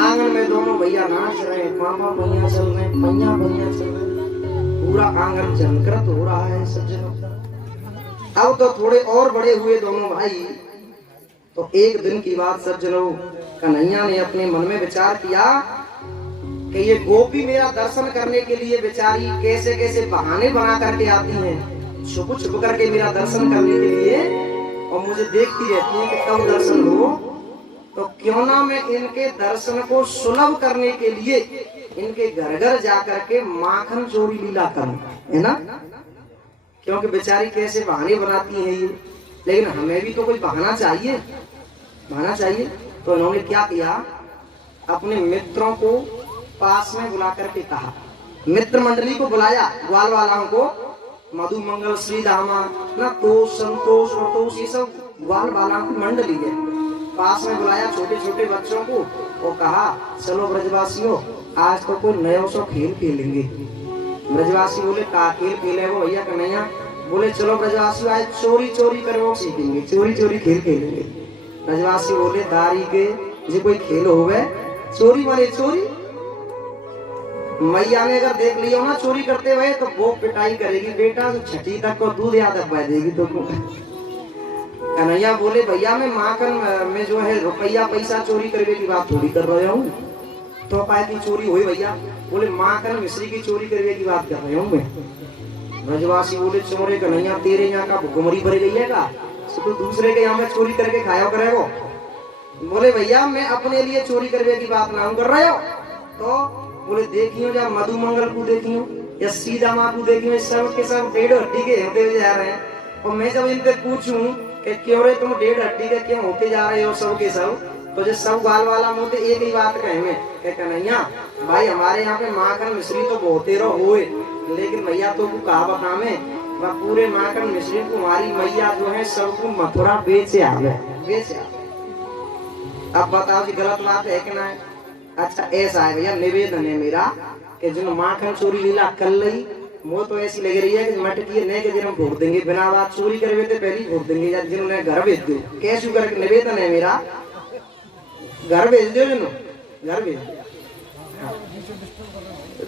आंगन में दोनों भैया नाच रहे, मामा भैया चल रहे, मैया भैया चल रहे, पूरा आंगन झंकृत हो रहा है सज्जनों। अब तो थोड़े और बड़े हुए दोनों भाई, तो एक दिन की बात सज्जनों, कन्हैया ने अपने मन में विचार किया कि ये गोपी मेरा दर्शन करने के लिए बेचारी कैसे कैसे बहाने बना करके आती हैं, छुप छुप करके मेरा दर्शन करने के लिए, और मुझे देखती रहती है कि कब दर्शन हो। तो क्यों ना मैं इनके दर्शन को सुलभ करने के लिए इनके घर घर जाकर के माखन चोरी लीला करूं, है ना। क्योंकि बेचारी कैसे बहाने बनाती है ये, लेकिन हमें भी तो कोई बहाना चाहिए, बहाना चाहिए। तो इन्होंने क्या किया, अपने मित्रों को पास में बुला करके कहा, मित्र मंडली को बुलाया, ग्वाल वालाओं को, मधु मंगल श्री दामा ना, तो संतोष ये सब ग्वाल वालाओं की मंडली है, पास में बुलाया छोटे छोटे बच्चों को, और कहा चलो ब्रजवासियों आज तो कोई नया सो खेल खेलेंगे। ब्रजवासी बोले का खेल खेले वो भैया कन्हैया, बोले चलो ब्रजवासी आज चोरी चोरी कर वो सीखेंगे, चोरी चोरी खेल खेलेंगे। ब्रजवासी बोले दारी के जो कोई खेल होवे चोरी वाले चोरी, मैया ने अगर देख लियो ना चोरी करते हुए तो वो पिटाई करेगी, बेटा तो छठी तक को दूध याद रखवा देगी। तो कन्हैया बोले भैया मैं माखन में जो है रुपया पैसा चोरी करने की बात थोड़ी कर रहा हूँ, तो पाए की चोरी हुई भैया, बोले माखन मिश्री की चोरी करने की बात कर रहा हूँ मैं। ब्रजवासी बोले चोरे कन्हैया तेरे यहाँ का भुखमरी भर गई है का, तो दूसरे के यहाँ में चोरी करके खाया करे वो। बोले भैया मैं अपने लिए चोरी करने की बात ना कर रहे हो। तो बोले देखियो जा मधु मंगल को देखियो या सीधा माँ को देखियो, सब के सब डेढ़ हड्डी के होते हुए जा रहे हैं। और मैं जब इनसे पूछूं कि क्यों रे तुम डेढ़ हड्डी के क्यों होते जा रहे हो सब के सब, तो जो सब गाल वाला मुझे एक ही बात कहे में कि कन्हैया भाई हमारे यहाँ पे माखन मिश्री तो बहुते हुए, लेकिन भैया तो कहा बता में वह पूरे माखन मिश्री तुम्हारी मैया जो है सबको मथुरा बेचे आवे, बेचे आवे। अब बताओ जी गलत बात है कि ना। अच्छा ऐसा है भैया, निवेदन है मेरा कि जो माखन चोरी लीला कर ली वो तो ऐसी लग रही है कि मटकी नहीं के दिन हम भोग देंगे, बिना बात चोरी करे थे पहले ही भोग देंगे, या जिन्होंने घर भेज दो कैसे करके निवेदन है मेरा, घर भेज दो, घर भेज दो।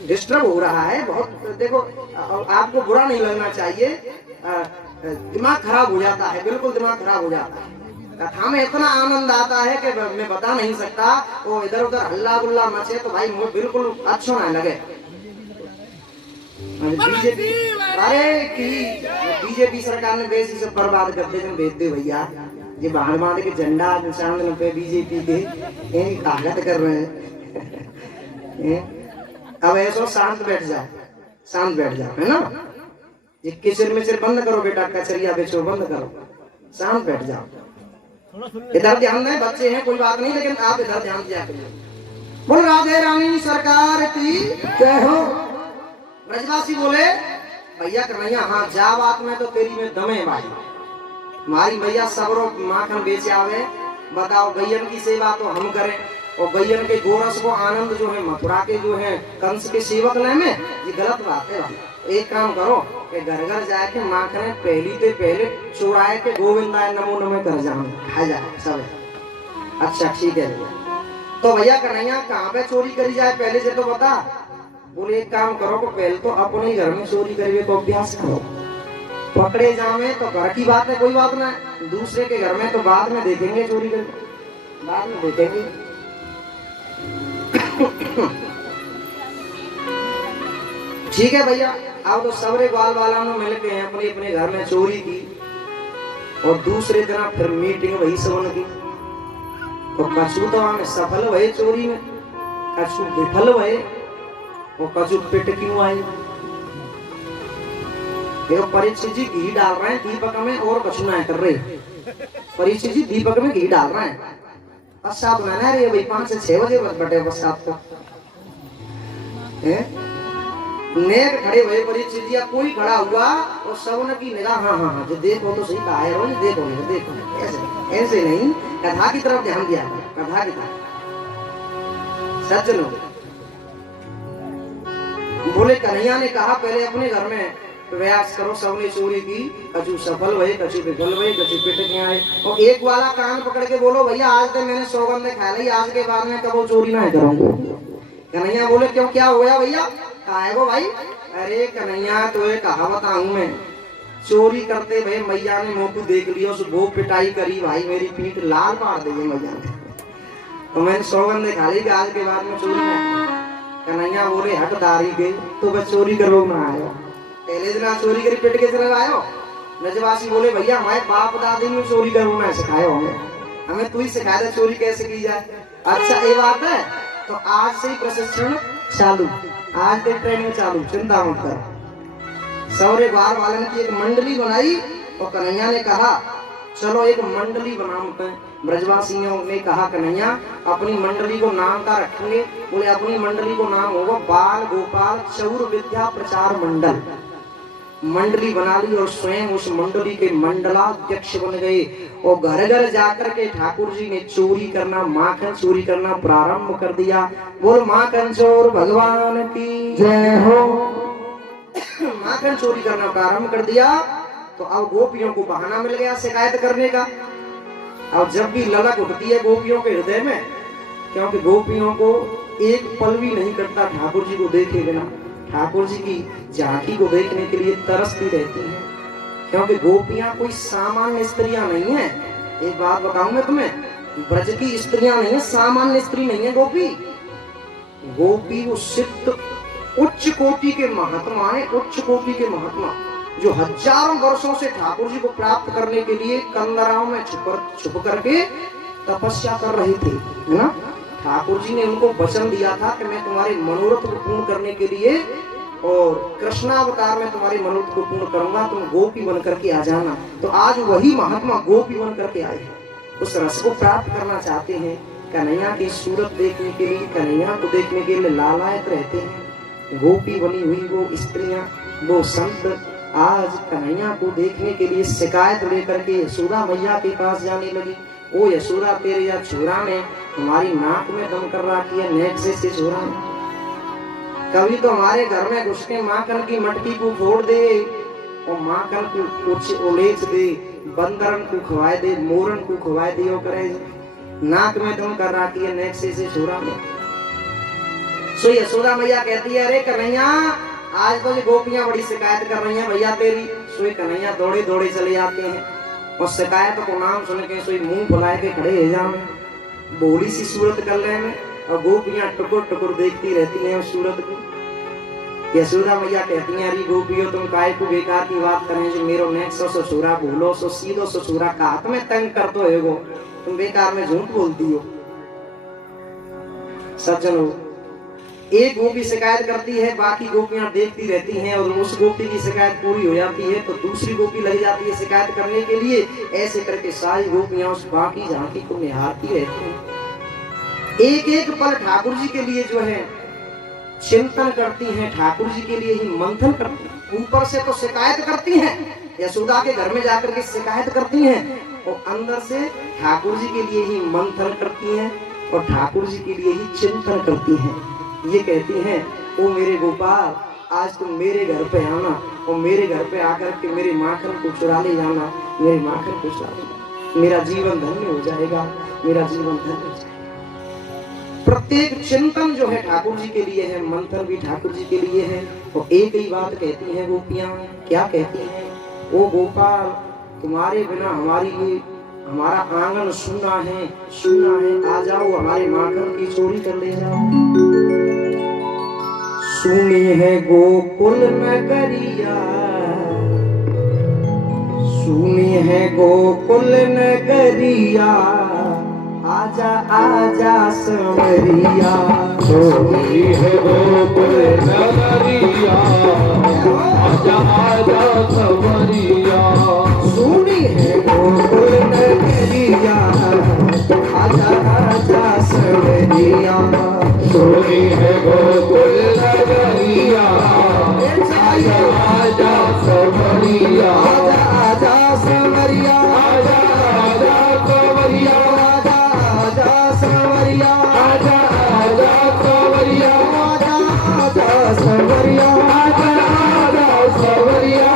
डिस्टर्ब हो रहा है बहुत, देखो आपको बुरा नहीं लगना चाहिए, दिमाग खराब हो जाता है, बिल्कुल दिमाग खराब हो जाता है। कथा में इतना आनंद आता है कि मैं बता नहीं सकता, वो इधर उधर हल्ला गुल्ला मचे तो भाई मुझे बिल्कुल अच्छा ना लगे। बीजेपी अरे की बीजेपी सरकार ने बेसी सब बर्बाद कर दे, भेज दे भैया ये बाहर बांध के झंडा निशान पे बीजेपी के ताकत कर रहे हैं। अब ऐसा शांत बैठ जाओ, शांत बैठ जाओ, है ना। ये किचन में सिर बंद करो बेटा, कचरिया बेचो बंद करो, शांत बैठ जाओ। इधर ध्यान दें, बच्चे हैं कोई बात नहीं, लेकिन आप इधर ध्यान दिया करिए। बोल राधे रानी सरकार की जय हो। ब्रजवासी बोले भैया कन्हैया हाँ जा बात में तो तेरी में दम है भाई, हमारी भैया सबरो माखन बेचे आवे, बताओ गैयन की सेवा तो हम करें, और गैयन के गोरस को आनंद जो है मथुरा के जो है कंस के सेवक ले में, ये गलत बात है भाई। एक काम करो कि घर घर जाके माखन पहली तो पहले चुराए के गोविंदाय नमो नमः कर जाओ, खा जाए सब। अच्छा ठीक है भैया। तो भैया कन्हैया कहाँ पे चोरी करी जाए पहले से तो बता। बोले एक काम करो कि पहले तो अपने घर में चोरी करिए तो अभ्यास करो, पकड़े जावे तो घर की बात है कोई बात ना, दूसरे के घर में तो बाद में देखेंगे, चोरी करके बाद में देखेंगे। ठीक है भैया। अब तो सबरे ग्वाल वाला ने मिल के अपने अपने घर में चोरी की, और दूसरे दिन फिर मीटिंग वही सबन की। तो कछु तो हमें सफल हुए चोरी में, कछु विफल हुए, और कछु पिट क्यों आई। परीक्षित जी घी डाल रहे हैं दीपक में और कछु ना कर रहे। परीक्षित जी दीपक में घी डाल रहे हैं, प्रसाद बना रहे भाई 5 से 6 बजे बस बटे प्रसाद को नेक खड़े हुए परीक्षित जी, कोई खड़ा हुआ और सबने की निगाह हाँ हाँ हाँ जो देखो तो सही कहा है, रोज देखो देखो ऐसे ऐसे नहीं, कथा की तरफ ध्यान दिया, कथा की तरफ। सज्जनों बोले कन्हैया ने कहा पहले अपने घर में प्रयास करो, सबने चोरी की, कछु सफल भये, कछु विफल भये, कछु पिट के आए। और एक वाला कान पकड़ के बोलो भैया आज तो मैंने सौगंध खा ली, आज के बाद में कबो चोरी ना करूंगा। कन्हैया बोले क्यों, क्या हुआ भैया? कहा है वो भाई? अरे कन्हैया तो एक कहावत आऊं मैं, चोरी करते भाई मैया ने मुंह को देख लिया, उस वो पिटाई करी भाई मेरी पीठ लाल मार दी मैया ने, तो मैंने सौगंध खा ली कि आज के बाद में चोरी ना। कन्हैया बोले हटदारी के, तो बस चोरी करो ना आयो, पहले दिन चोरी करी पिट के चले आयो। नजवासी बोले भैया मैं बाप दादी में चोरी करूँ ना सिखायो, हमें तू ही सिखा दे चोरी कैसे की जाए। अच्छा ये बात है, तो आज से ही प्रशिक्षण चालू, आज से ट्रेनिंग चालू, चिंता मत कर। सौरे बार वालन की एक मंडली बनाई और कन्हैया ने कहा चलो एक मंडली बनाते हैं। ब्रजवासियों ने कहा कन्हैया अपनी मंडली को नाम का रखेंगे। बोले अपनी मंडली को नाम होगा बाल गोपाल चौर विद्या प्रचार मंडल। मंडली बना ली और स्वयं उस मंडली के मंडलाध्यक्ष बन गए और घर घर जाकर के ठाकुर जी ने चोरी करना, माखन चोरी करना प्रारंभ कर दिया। बोल माखन चोर भगवान की जय हो। माखन चोरी करना प्रारंभ कर दिया तो अब गोपियों को बहाना मिल गया शिकायत करने का। अब जब भी ललक उठती है गोपियों के हृदय में, क्योंकि गोपियों को एक पल भी नहीं करता ठाकुर जी को देखे बिना, ठाकुर जी की झांकी को देखने के लिए तरसती रहती हैं, क्योंकि गोपियां कोई सामान्य स्त्रियां नहीं है। एक बात बताऊं मैं तुम्हें, ब्रज की स्त्रियां नहीं है, सामान्य स्त्री नहीं है गोपी। गोपी वो सिद्ध उच्च कोटि के महात्मा है, उच्च कोटि के महात्मा जो हजारों वर्षों से ठाकुर जी को प्राप्त करने के लिए कंदराओं में छुप करके तपस्या कर रहे थे, है ना। ठाकुर जी ने उनको वचन दिया था कि मैं तुम्हारे मनोरथ को पूर्ण करने के लिए और कृष्णावतार में तुम्हारे मनोरथ को पूर्ण करूंगा, तुम गोपी बन करके आ जाना। तो आज वही महात्मा गोपी बन करके आए हैं, उस रस को प्राप्त करना चाहते हैं। कन्हैया की सूरत देखने के लिए, कन्हैया को देखने के लिए लालायत रहते हैं। गोपी बनी हुई वो स्त्रियां, वो संत आज कन्हैया को देखने के लिए शिकायत लेकर के यशोदा मैया के पास जाने लगी। ओ यशोदा तेरे या छोरा ने हमारी नाक में दम कर रखी है, नेक से छोरा ने। कभी तो हमारे घर में घुस के माखन की मटकी को फोड़ दे और माखन को कुछ उलेच दे, बंदरन को खवाए दे, मोरन को खवाए दे, करे नाक में दम कर रखी है, नेक से छोरा ने। सो यशोदा मैया कहती है अरे कन्हैया आज तो ये गोपियां बड़ी शिकायत कर रही हैं भैया तेरी। सोई कन्हैया दौड़े दौड़े चले जाते हैं और शिकायत को नाम सुन के सोई मुंह फुलाए के खड़े हो जाए, भोली सी सूरत कर ले में, और गोपियां टुकुर टुकुर देखती रहती हैं उस सूरत को। यशोदा मैया कहती हैं अरे गोपियों तुम काय को बेकार की बात करें, जो मेरो नेक सो छोरा भूलो सो सीधो सो छोरा का हाथ में तंग कर तो है, तुम बेकार में झूठ बोलती हो। सज्जनों एक गोपी शिकायत करती है, बाकी गोपियां देखती रहती हैं और उस गोपी की शिकायत पूरी हो जाती है तो दूसरी गोपी लग जाती है शिकायत करने के लिए। ऐसे करके सारी गोपियां उस बाकी झांकी को निहारती रहती हैं। एक एक पल ठाकुर जी के लिए जो है चिंतन करती हैं, ठाकुर जी के लिए ही मंथन करती हैं। ऊपर से तो शिकायत करती हैं, यशोदा के घर में जाकर के शिकायत करती हैं और अंदर से ठाकुर जी के लिए ही मंथन करती हैं और ठाकुर जी के लिए ही चिंतन करती हैं। ये कहती हैं ओ मेरे गोपाल आज तुम मेरे घर पे आना और मेरे घर पे आकर के मेरे माखन को चुरा ले जाना, मेरे माखन को चुरा लेना, मेरा जीवन धन्य हो जाएगा, मेरा जीवन धन्य हो जाएगा। प्रत्येक चिंतन जो है ठाकुर जी के लिए है, मंथन भी ठाकुर जी के लिए है। और एक ही बात कहती हैं गोपियां, क्या कहती हैं, ओ गोपाल तुम्हारे बिना हमारा आंगन सुना है, आ जाओ हमारे माखन की चोरी कर ले जाओ। सुनी है गोकुल नगरिया, सुनी है गोकुल नगरिया, आजा आजा संवरिया। सुनी है गोकुल नगरिया, आजा आजा संवरिया। सुनी है गोकुल नगरिया, आजा आजा संवरिया। सुनी है गोकुल नगरिया, आजा आजा संवरिया। आजा संवरिया, आजा आजा संवरिया, आजा आजा संवरिया, आजा आजा संवरिया, आजा आजा संवरिया, आजा आजा संवरिया।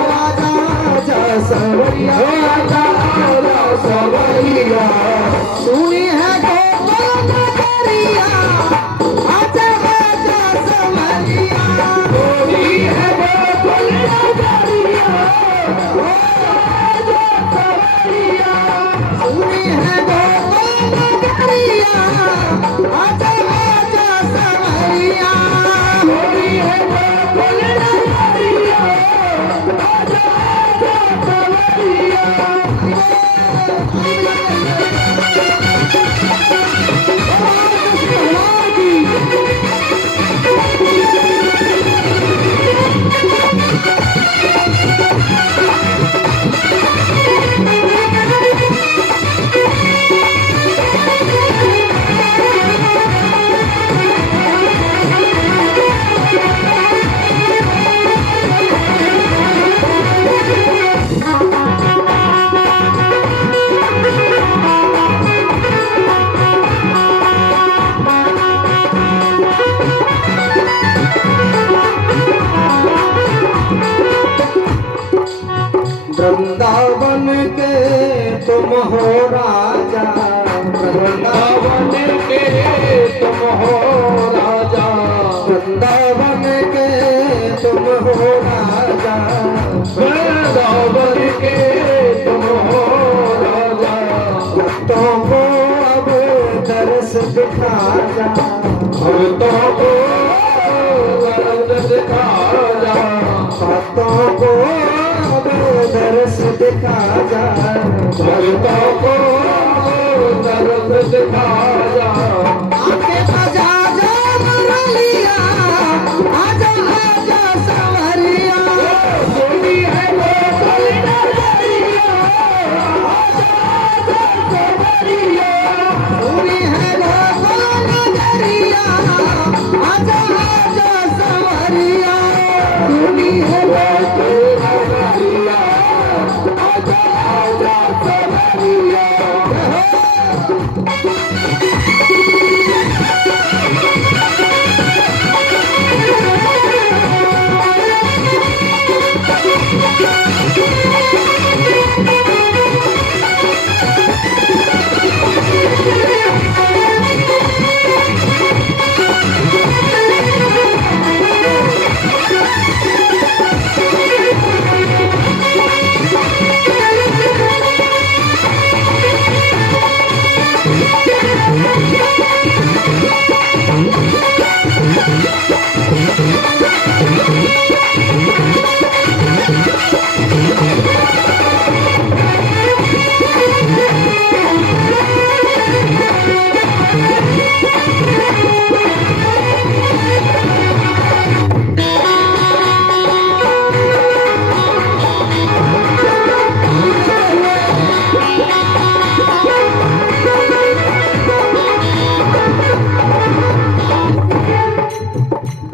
वृंदावन के तुम हो राजा, वृंदावन के तुम हो राजा, वृंदावन के तुम हो राजा, वृंदावन के तुम हो राजा। भक्तों को अब दर्श दिखा जा, भक्तों को दर्द दिखा जा, भक्तों को अब दर्श दिखा जा, भक्तों को दर्द दिखा जा। आके बजा जा मुरलिया, आजा आजा सवरिया, सुनी है गोकुल नगरिया, आजा आजा सवरिया। सुनी है गोकुल नगरिया, आजा आजा सवरिया, सुनी है गोकुल नगरिया, आजा आजा सवरिया।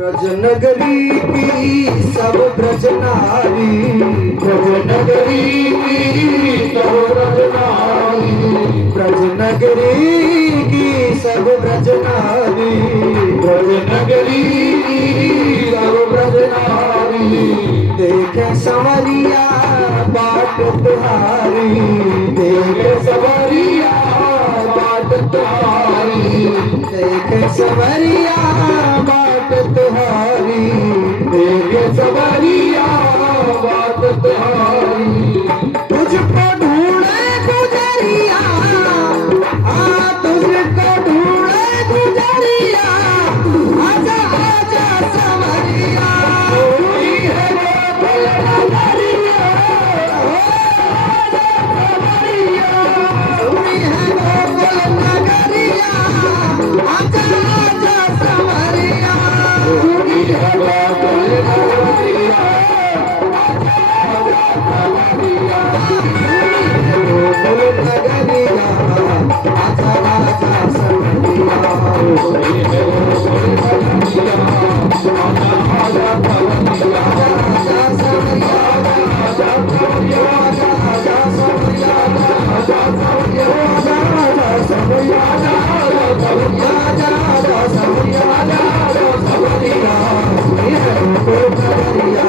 ब्रज नगरी की सब ब्रज नारी, ब्रज नगरी की सब ब्रज नारी, ब्रज नगरी की सब ब्रज नारी, ब्रज नगरी की सब ब्रज नारी। देखे संवरिया बाट तुहारी, देखे सवरिया बाट तुम्हारी, देखे संवरिया बाट तुहारी, देखे सवरिया बाट तुम्हारी। तुझको ढूंढे गुजरिया, तुझको ढूंढे गुजरिया, आजा आजा संवरिया, सुनी है गोकुल नगरिया, आजा सवरिया। सुनी है गोकुल नगरिया, आजा आजा संवरिया, सुनी है गोकुल नगरिया, आजा आजा सवरिया। गोकुल नगरिया, आजा आजा संवरिया, सुनी है गोकुल नगरिया, आजा आजा सवरिया। आजा संवरिया, आजा सवरिया, आजा आजा संवरिया, आजा सवरिया, आजा आजा संवरिया, आजा आजा सवरिया, आजा आजा संवरिया, आजा आजा सवरिया। सुनी है गोकुल नगरिया,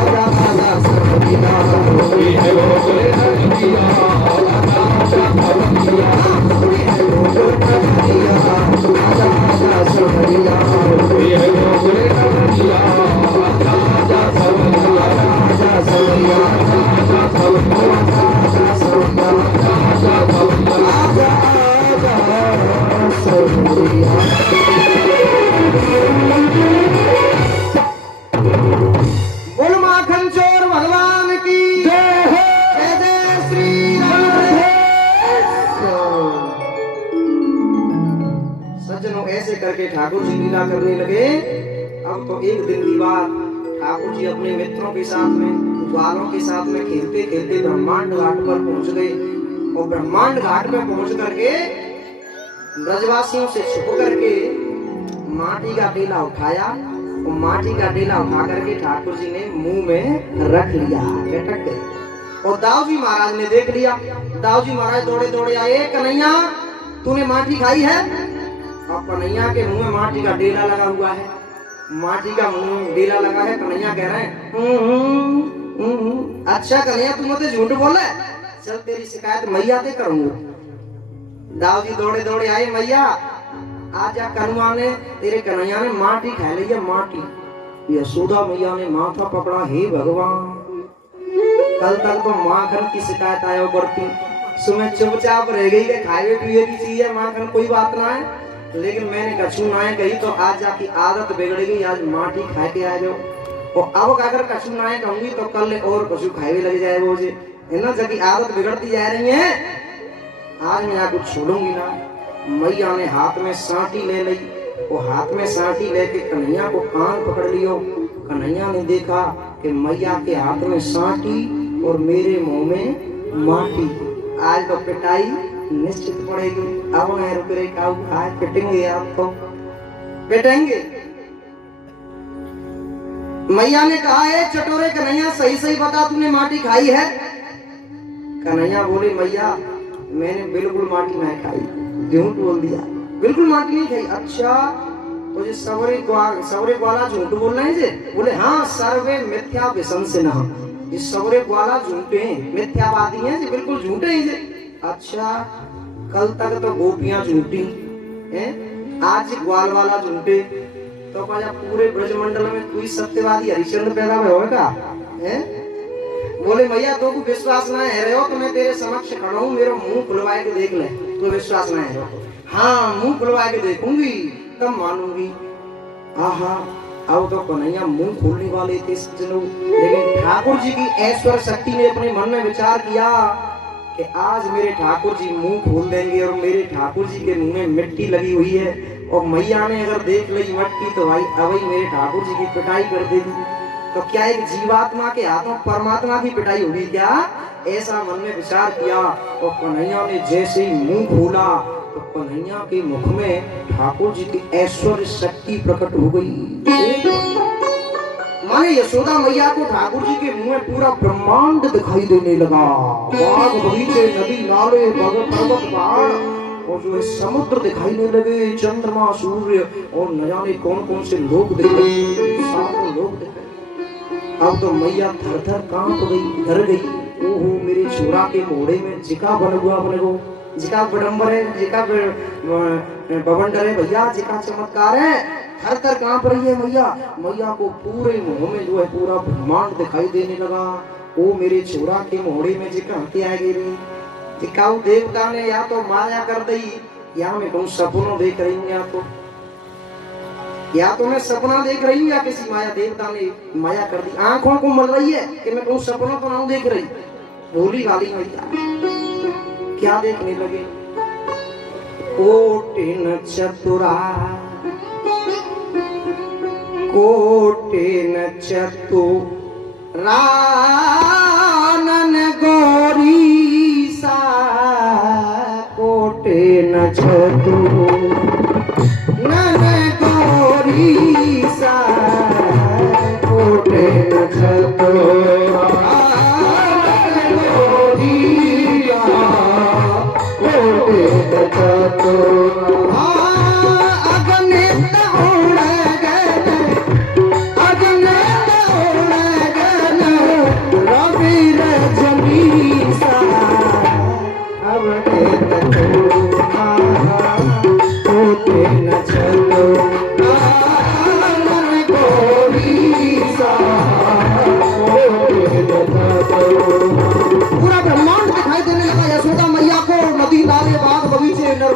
आजा आजा संवरिया, सुनी है गोकुल नगरिया, आजा आजा सवरिया। सुनी है गोकुल नगरिया, आजा आजा संवरिया, सुनी है गोकुल नगरिया, आजा आजा सवरिया। आजा संवरिया, आजा सवरिया, आजा संवरिया, आजा सवरिया। आजा आजा संवरिया। बोल माखन चोर भगवान की जय हो। जय जय श्री राधे। सज्जनों, ऐसे करके ठाकुर जी लीला करने लगे। अब तो एक दिन की बात, ठाकुर जी अपने मित्रों के साथ में, ग्वालों के साथ में खेलते खेलते ब्रह्मांड घाट पर पहुंच गए। और ब्रह्मांड घाट पर पहुंच करके ब्रजवासियों से छुप करके माटी का डेला उठाया। और माटी का डेला उठा करके ठाकुर जी ने मुंह में रख लिया, लटक गए। और दाऊ जी महाराज ने देख लिया। दाऊ जी महाराज दौड़े दौड़े आए, कन्हैया तूने माटी खाई है? अब कन्हैया के मुंह में माटी का डेला लगा हुआ है, माटी का मुंह डेला लगा है। कन्हैया कह रहे हैं अच्छा कन्हैया तू मुझे झूठ बोले, चल तेरी शिकायत मैया से करूंगा। दाऊ जी दौड़े दौड़े आए, मैया आजा कनुआ ने तेरे कन्हैया ने माटी खा ली है, माटी। यशोदा मैया ने माथा पकड़ा, हे भगवान कल तक तो माखन की शिकायत आया करती, सुबह चुपचाप रह गई है, खाए पिए की चीज है माखन, कोई बात ना है, लेकिन मैंने कछू ना है कही तो आज जाकी आदत बिगड़ गई, आज माटी खा के आ जाओ। और अब अगर कछू ना है कहूंगी तो कल और कछू खाए लग जाए वो जे, है ना, जबकि आदत बिगड़ती जा रही है। आज मैं यहाँ कुछ छोड़ूंगी ना। मैया ने हाथ में सांटी ले ली, वो हाथ में सांटी लेके कन्हैया को कान पकड़ लियो। कन्हैया ने देखा कि मैया के हाथ में सांटी और मेरे मुंह में माटी। आज तो पिटाई निश्चित पड़ेगी। अब मैं रुक रही काऊ, आज पिटेंगे, आप तो पिटेंगे। मैया ने कहा है चटोरे कन्हैया सही सही बता तूने माटी खाई है? कन्हैया बोले मैया मैंने बिल्कुल माटी नहीं खाई, झूठ बोल दिया, बिल्कुल माटी नहीं खाई। अच्छा तो ये सवरे ग्वाला झूठ बोल रहे हैं जे? बोले हाँ सर्वे मिथ्या विशंसिनः, ये सवरे ग्वाला झूठे हैं, मिथ्यावादी हैं जी, बिल्कुल झूठे हैं जे। अच्छा कल तक तो गोपियां झूठी हैं, आज ग्वाल वाला झूठे, तो क्या पूरे ब्रजमंडल में कोई सत्यवादी हरिश्चंद्र पैदा होगा? बोले मैया तो को विश्वास ना है रहे हो तो मैं तेरे समक्ष खड़ा हूँ, मेरा मुंह खुलवाए के देख ले, तो विश्वास ना है? हाँ मुंह खुलवाए के देखूंगी तब मानूंगी। आहा अब तो कन्हैया मुंह खोलने वाले थे सज्जनों, लेकिन ठाकुर जी की ऐश्वर्य शक्ति ने अपने मन में विचार किया कि आज मेरे ठाकुर जी मुंह खोल देंगे और मेरे ठाकुर जी के मुंह में मिट्टी लगी हुई है, और मैया ने अगर देख ली मिट्टी तो भाई अभी मेरे ठाकुर जी की पिटाई कर देगी। तो क्या एक जीवात्मा के हाथों परमात्मा की पिटाई होगी क्या? ऐसा मन में विचार किया, और कन्हैया ने जैसे ही मुंह खोला तो कन्हैया के मुख में ठाकुर जी की ऐश्वर्य शक्ति प्रकट हो गई। माने यशोदा मैया को ठाकुर जी के मुंह में पूरा ब्रह्मांड दिखाई देने लगा। बाग बगीचे नदी नाले पर्वत पहाड़ और जो है समुद्र दिखाई देने लगे, चंद्रमा सूर्य और न जाने कौन कौन से लोग दिखाई, सातों लोग दिखाई। अब तो मैया थर थर कांप गई, डर गई। ओहो मेरे छोरा के मोड़े में जिका बन गो, जिका बडंबर है, जिका बवंडर है भैया, जिका चमत्कार है। थर थर कांप रही है मैया। मैया को पूरे मुंह में जो है पूरा ब्रह्मांड दिखाई देने लगा। ओ मेरे छोरा के मोड़े में जिका हते आ गई, जिकाऊ देवता ने या तो माया कर दी, या मैं कहूँ सपनों देख रही हूँ, या तो मैं सपना देख रही हूँ, या किसी माया देवता ने माया कर दी। आंखों को मल रही है कि मैं कहूँ सपनों तो ना देख रही। भोली वाली मैया क्या देखने लगे? कोटिन चतुरा, कोटिन चतुरानन गौरी सा, कोटिन चतुरानन गौरी सा, कोटिन चतुरानन गौरी सा, कोटिन चतुरानन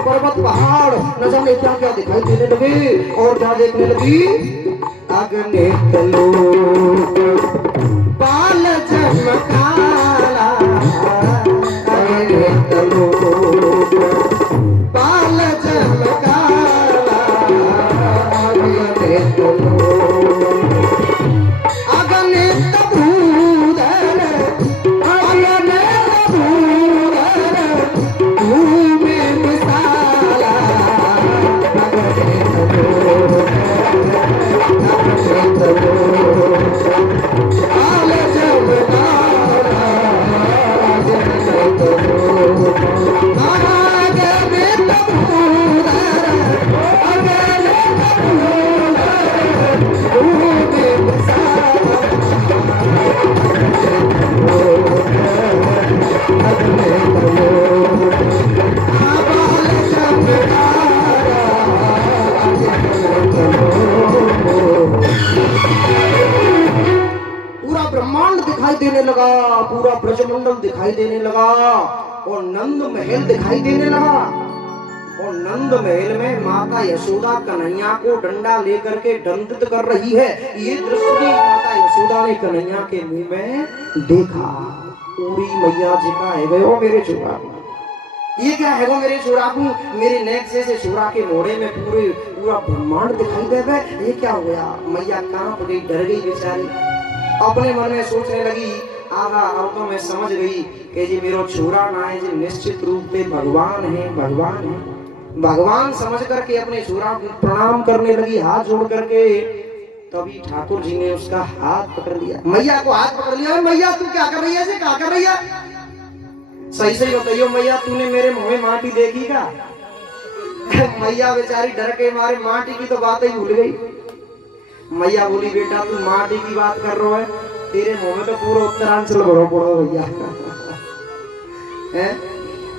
पर्वत पहाड़ न जाने क्या क्या दिखाई देने लगे। और क्या देखने लगी? अग्नि तलोक बाल चमकाला, अग्नि तलोक बाल चमकाला, अग्नि तलोक अग्नि तभूधर, अग्नि तभूधर भूमि विशाला, अग्नि तलोक, अग्नि तलोक पूरा ब्रजमंडल दिखाई देने लगा और नंद महल दिखाई देने लगा। और नंद महल में माता यशोदा कन्हैया को डंडा लेकर के दंडित कर रही है। ये दृश्य भी माता यशोदा ने कन्हैया के मुंह में देखा। पूरी मैया जी का है गयो मेरे छोरा, ये क्या है वो मेरे छोरा को, मेरे नेक से छोरा के मोड़े में पूरा ब्रह्मांड दिखाई दे गए। ये क्या हो गया? मैया कांप गई, डर गई बेचारी। अपने मन में सोचने लगी, आहा अब तो मैं समझ गई कि जी मेरो छोरा ना है, जी निश्चित रूप से भगवान है, भगवान है। भगवान समझ करके अपने छोरा को प्रणाम करने लगी, हाथ जोड़ करके। तभी ठाकुर जी ने उसका हाथ पकड़ लिया, मैया को हाथ पकड़ लिया। मैया तू क्या कर रही है, क्या कर रही है? सही सही बताइयो मैया, तूने मेरे मुंह में माटी देखी क्या? मैया बेचारी डर के मारे माटी की तो बात ही भूल गई। मैया बोली, बेटा तू माटी की बात कर रहा है, तेरे मुंह में तो पूरा उत्तरांचल भरो पड़ो भैया।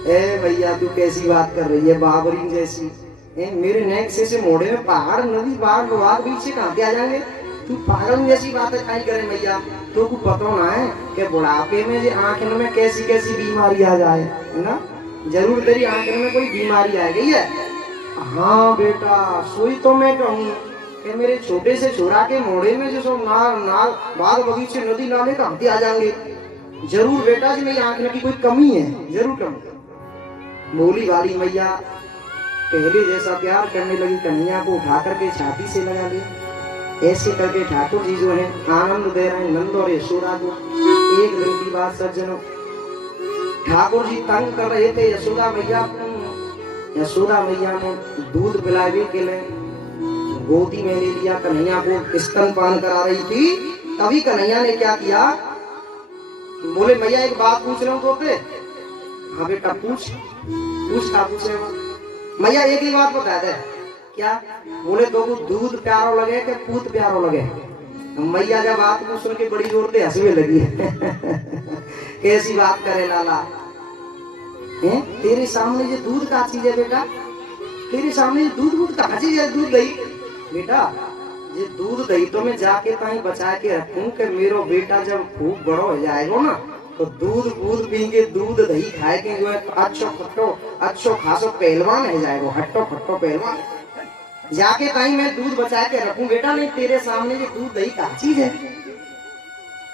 ए भैया तू कैसी बात कर रही है, बाबरी जैसी। मेरे नेक से मोड़े में पहाड़ नदी बाढ़ बाढ़ बीच से कहां आ जाएंगे? तू पागल जैसी बातें खाई करे मैया। तो को पता ना है कि बुढ़ापे में जो आंखन में कैसी कैसी बीमारी आ जाए, है ना? जरूर तेरी आंखन में कोई बीमारी आ गई है। हाँ बेटा, सोई तो मैं कहूँ कि मेरे छोटे से छोरा के मोड़े में जो सब नाल बाग बगीचे नदी नाले कहां आ जाएंगे। जरूर बेटा जी मेरी आंखन की कोई कमी है, जरूर कमी। बोली वाली मैया पहले जैसा प्यार करने लगी, कन्हैया को उठा करके छाती से लगा लिया। ऐसे करके ठाकुर जी जो है आनंद दे रहे हैं नंद और यशोदा को। एक दिन की बात सज्जनों, ठाकुर जी तंग कर रहे थे यशोदा मैया को। यशोदा मैया ने दूध पिलावे के लिए गोदी में ले लिया, कन्हैया को स्तनपान करा रही थी। तभी कन्हैया ने क्या किया, बोले मैया एक बात पूछ रहा हूँ तोते। हाँ बेटा पूछ क्या पूछेगा? मैया एक ही बात बता दे। क्या? बोले तो दूध प्यारो लगे कि पूत प्यारो लगे? मैया जब बात को सुन के बड़ी जोर से हंसने लगी। कैसी बात करे लाला, तेरे सामने ये दूध का चीज है बेटा, तेरे सामने ये दूध का चीज है, दूध दही बेटा। ये दूध दही तो मैं जाके ताई बचा के रखूं कि मेरो बेटा जब खूब बड़ो हो जाएगा ना तो दूध पी के दूध दही खाए के जो है अच्छो खासो पहलवान है जाएगा, हट्टो खट्टो पहलवान। जाके कहीं मैं दूध बचा के रखूं बेटा, नहीं तेरे सामने ये दूध दही का चीज है।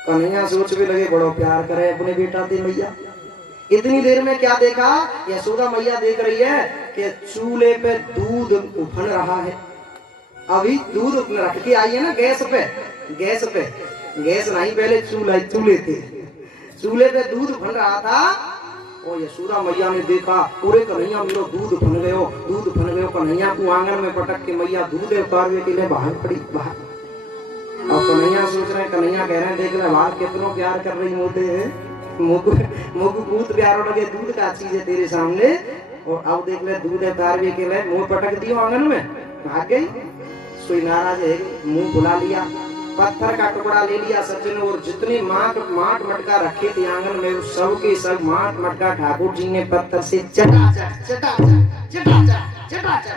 कन्हैया सोच भी लगे, बड़ो प्यार करे अपने बेटा से मैया। इतनी देर में क्या देखा, यशोदा मैया देख रही है कि चूल्हे पे दूध उफन रहा है। अभी दूध रख के आई है ना गैस पे, गैस नहीं पहले चूल्हे थे, चूल्हे पे दूध बन रहा था। और यशोदा मैया ने देखा, पूरे कन्हैया मेरो दूध बन गयो। कन्हैया को आंगन में पटक के मैया दूध उतारने के लिए बाहर पड़ी बाहर। और कन्हैया सोच रहे हैं, कन्हैया कह रहे हैं देख रहे बाहर कितनो प्यार कर रही मोटे है, मुझको दूध प्यारो लगे, दूध का चीज है तेरे सामने। और अब देख ले दूध उतारने के लिए मुंह पटक दियो आंगन में, भाग गई। सोई नाराज है, मुंह बुला लिया, पत्थर का टुकड़ा ले लिया सज्जनों, और जितने माट मटका रखे थे आंगन में उस सब के सब माट मटका ठाकुर जी ने पत्थर से चटा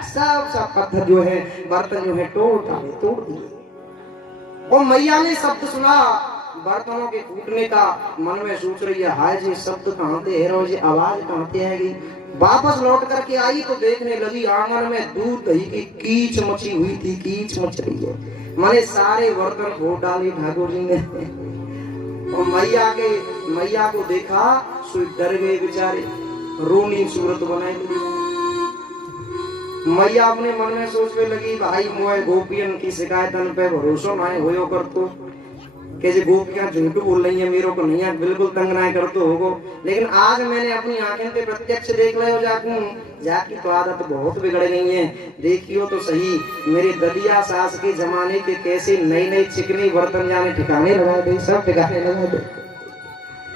सब पत्थर जो है बर्तन जो है तोड़ दिए। और मैया ने शब्द सुना बर्तनों के टूटने का, मन में सोच रही है हाय जी शब्द कहाँ से है, रोज आवाज कहाँ से आएगी। वापस लौट करके आई तो देखने लगी आंगन में दूध दही की कीच मची हुई थी, कीच मच रही है। मैंने सारे बर्तन फोड़ डाले ठाकुर जी ने। और मैया को देखा, सो डर गए बेचारे, रोनी सूरत बनाई ली। मैया अपने मन में सोचने लगी भाई मोए गोपियन की शिकायतन पे भरोसा ना होयो कर तो, कैसे गोपियां झूठ बोल रही है, मेरे को नहीं बिल्कुल तंग ना कर तो होगो। लेकिन आज मैंने अपनी आंखें पे प्रत्यक्ष देख लियो जाकी तो आदत बहुत बिगड़ गई है। देखियो तो सही मेरे ददिया सास के जमाने के कैसे नई चिकनी बर्तन जाने ठिकाने लगा दे, सब ठिकाने लगा दे।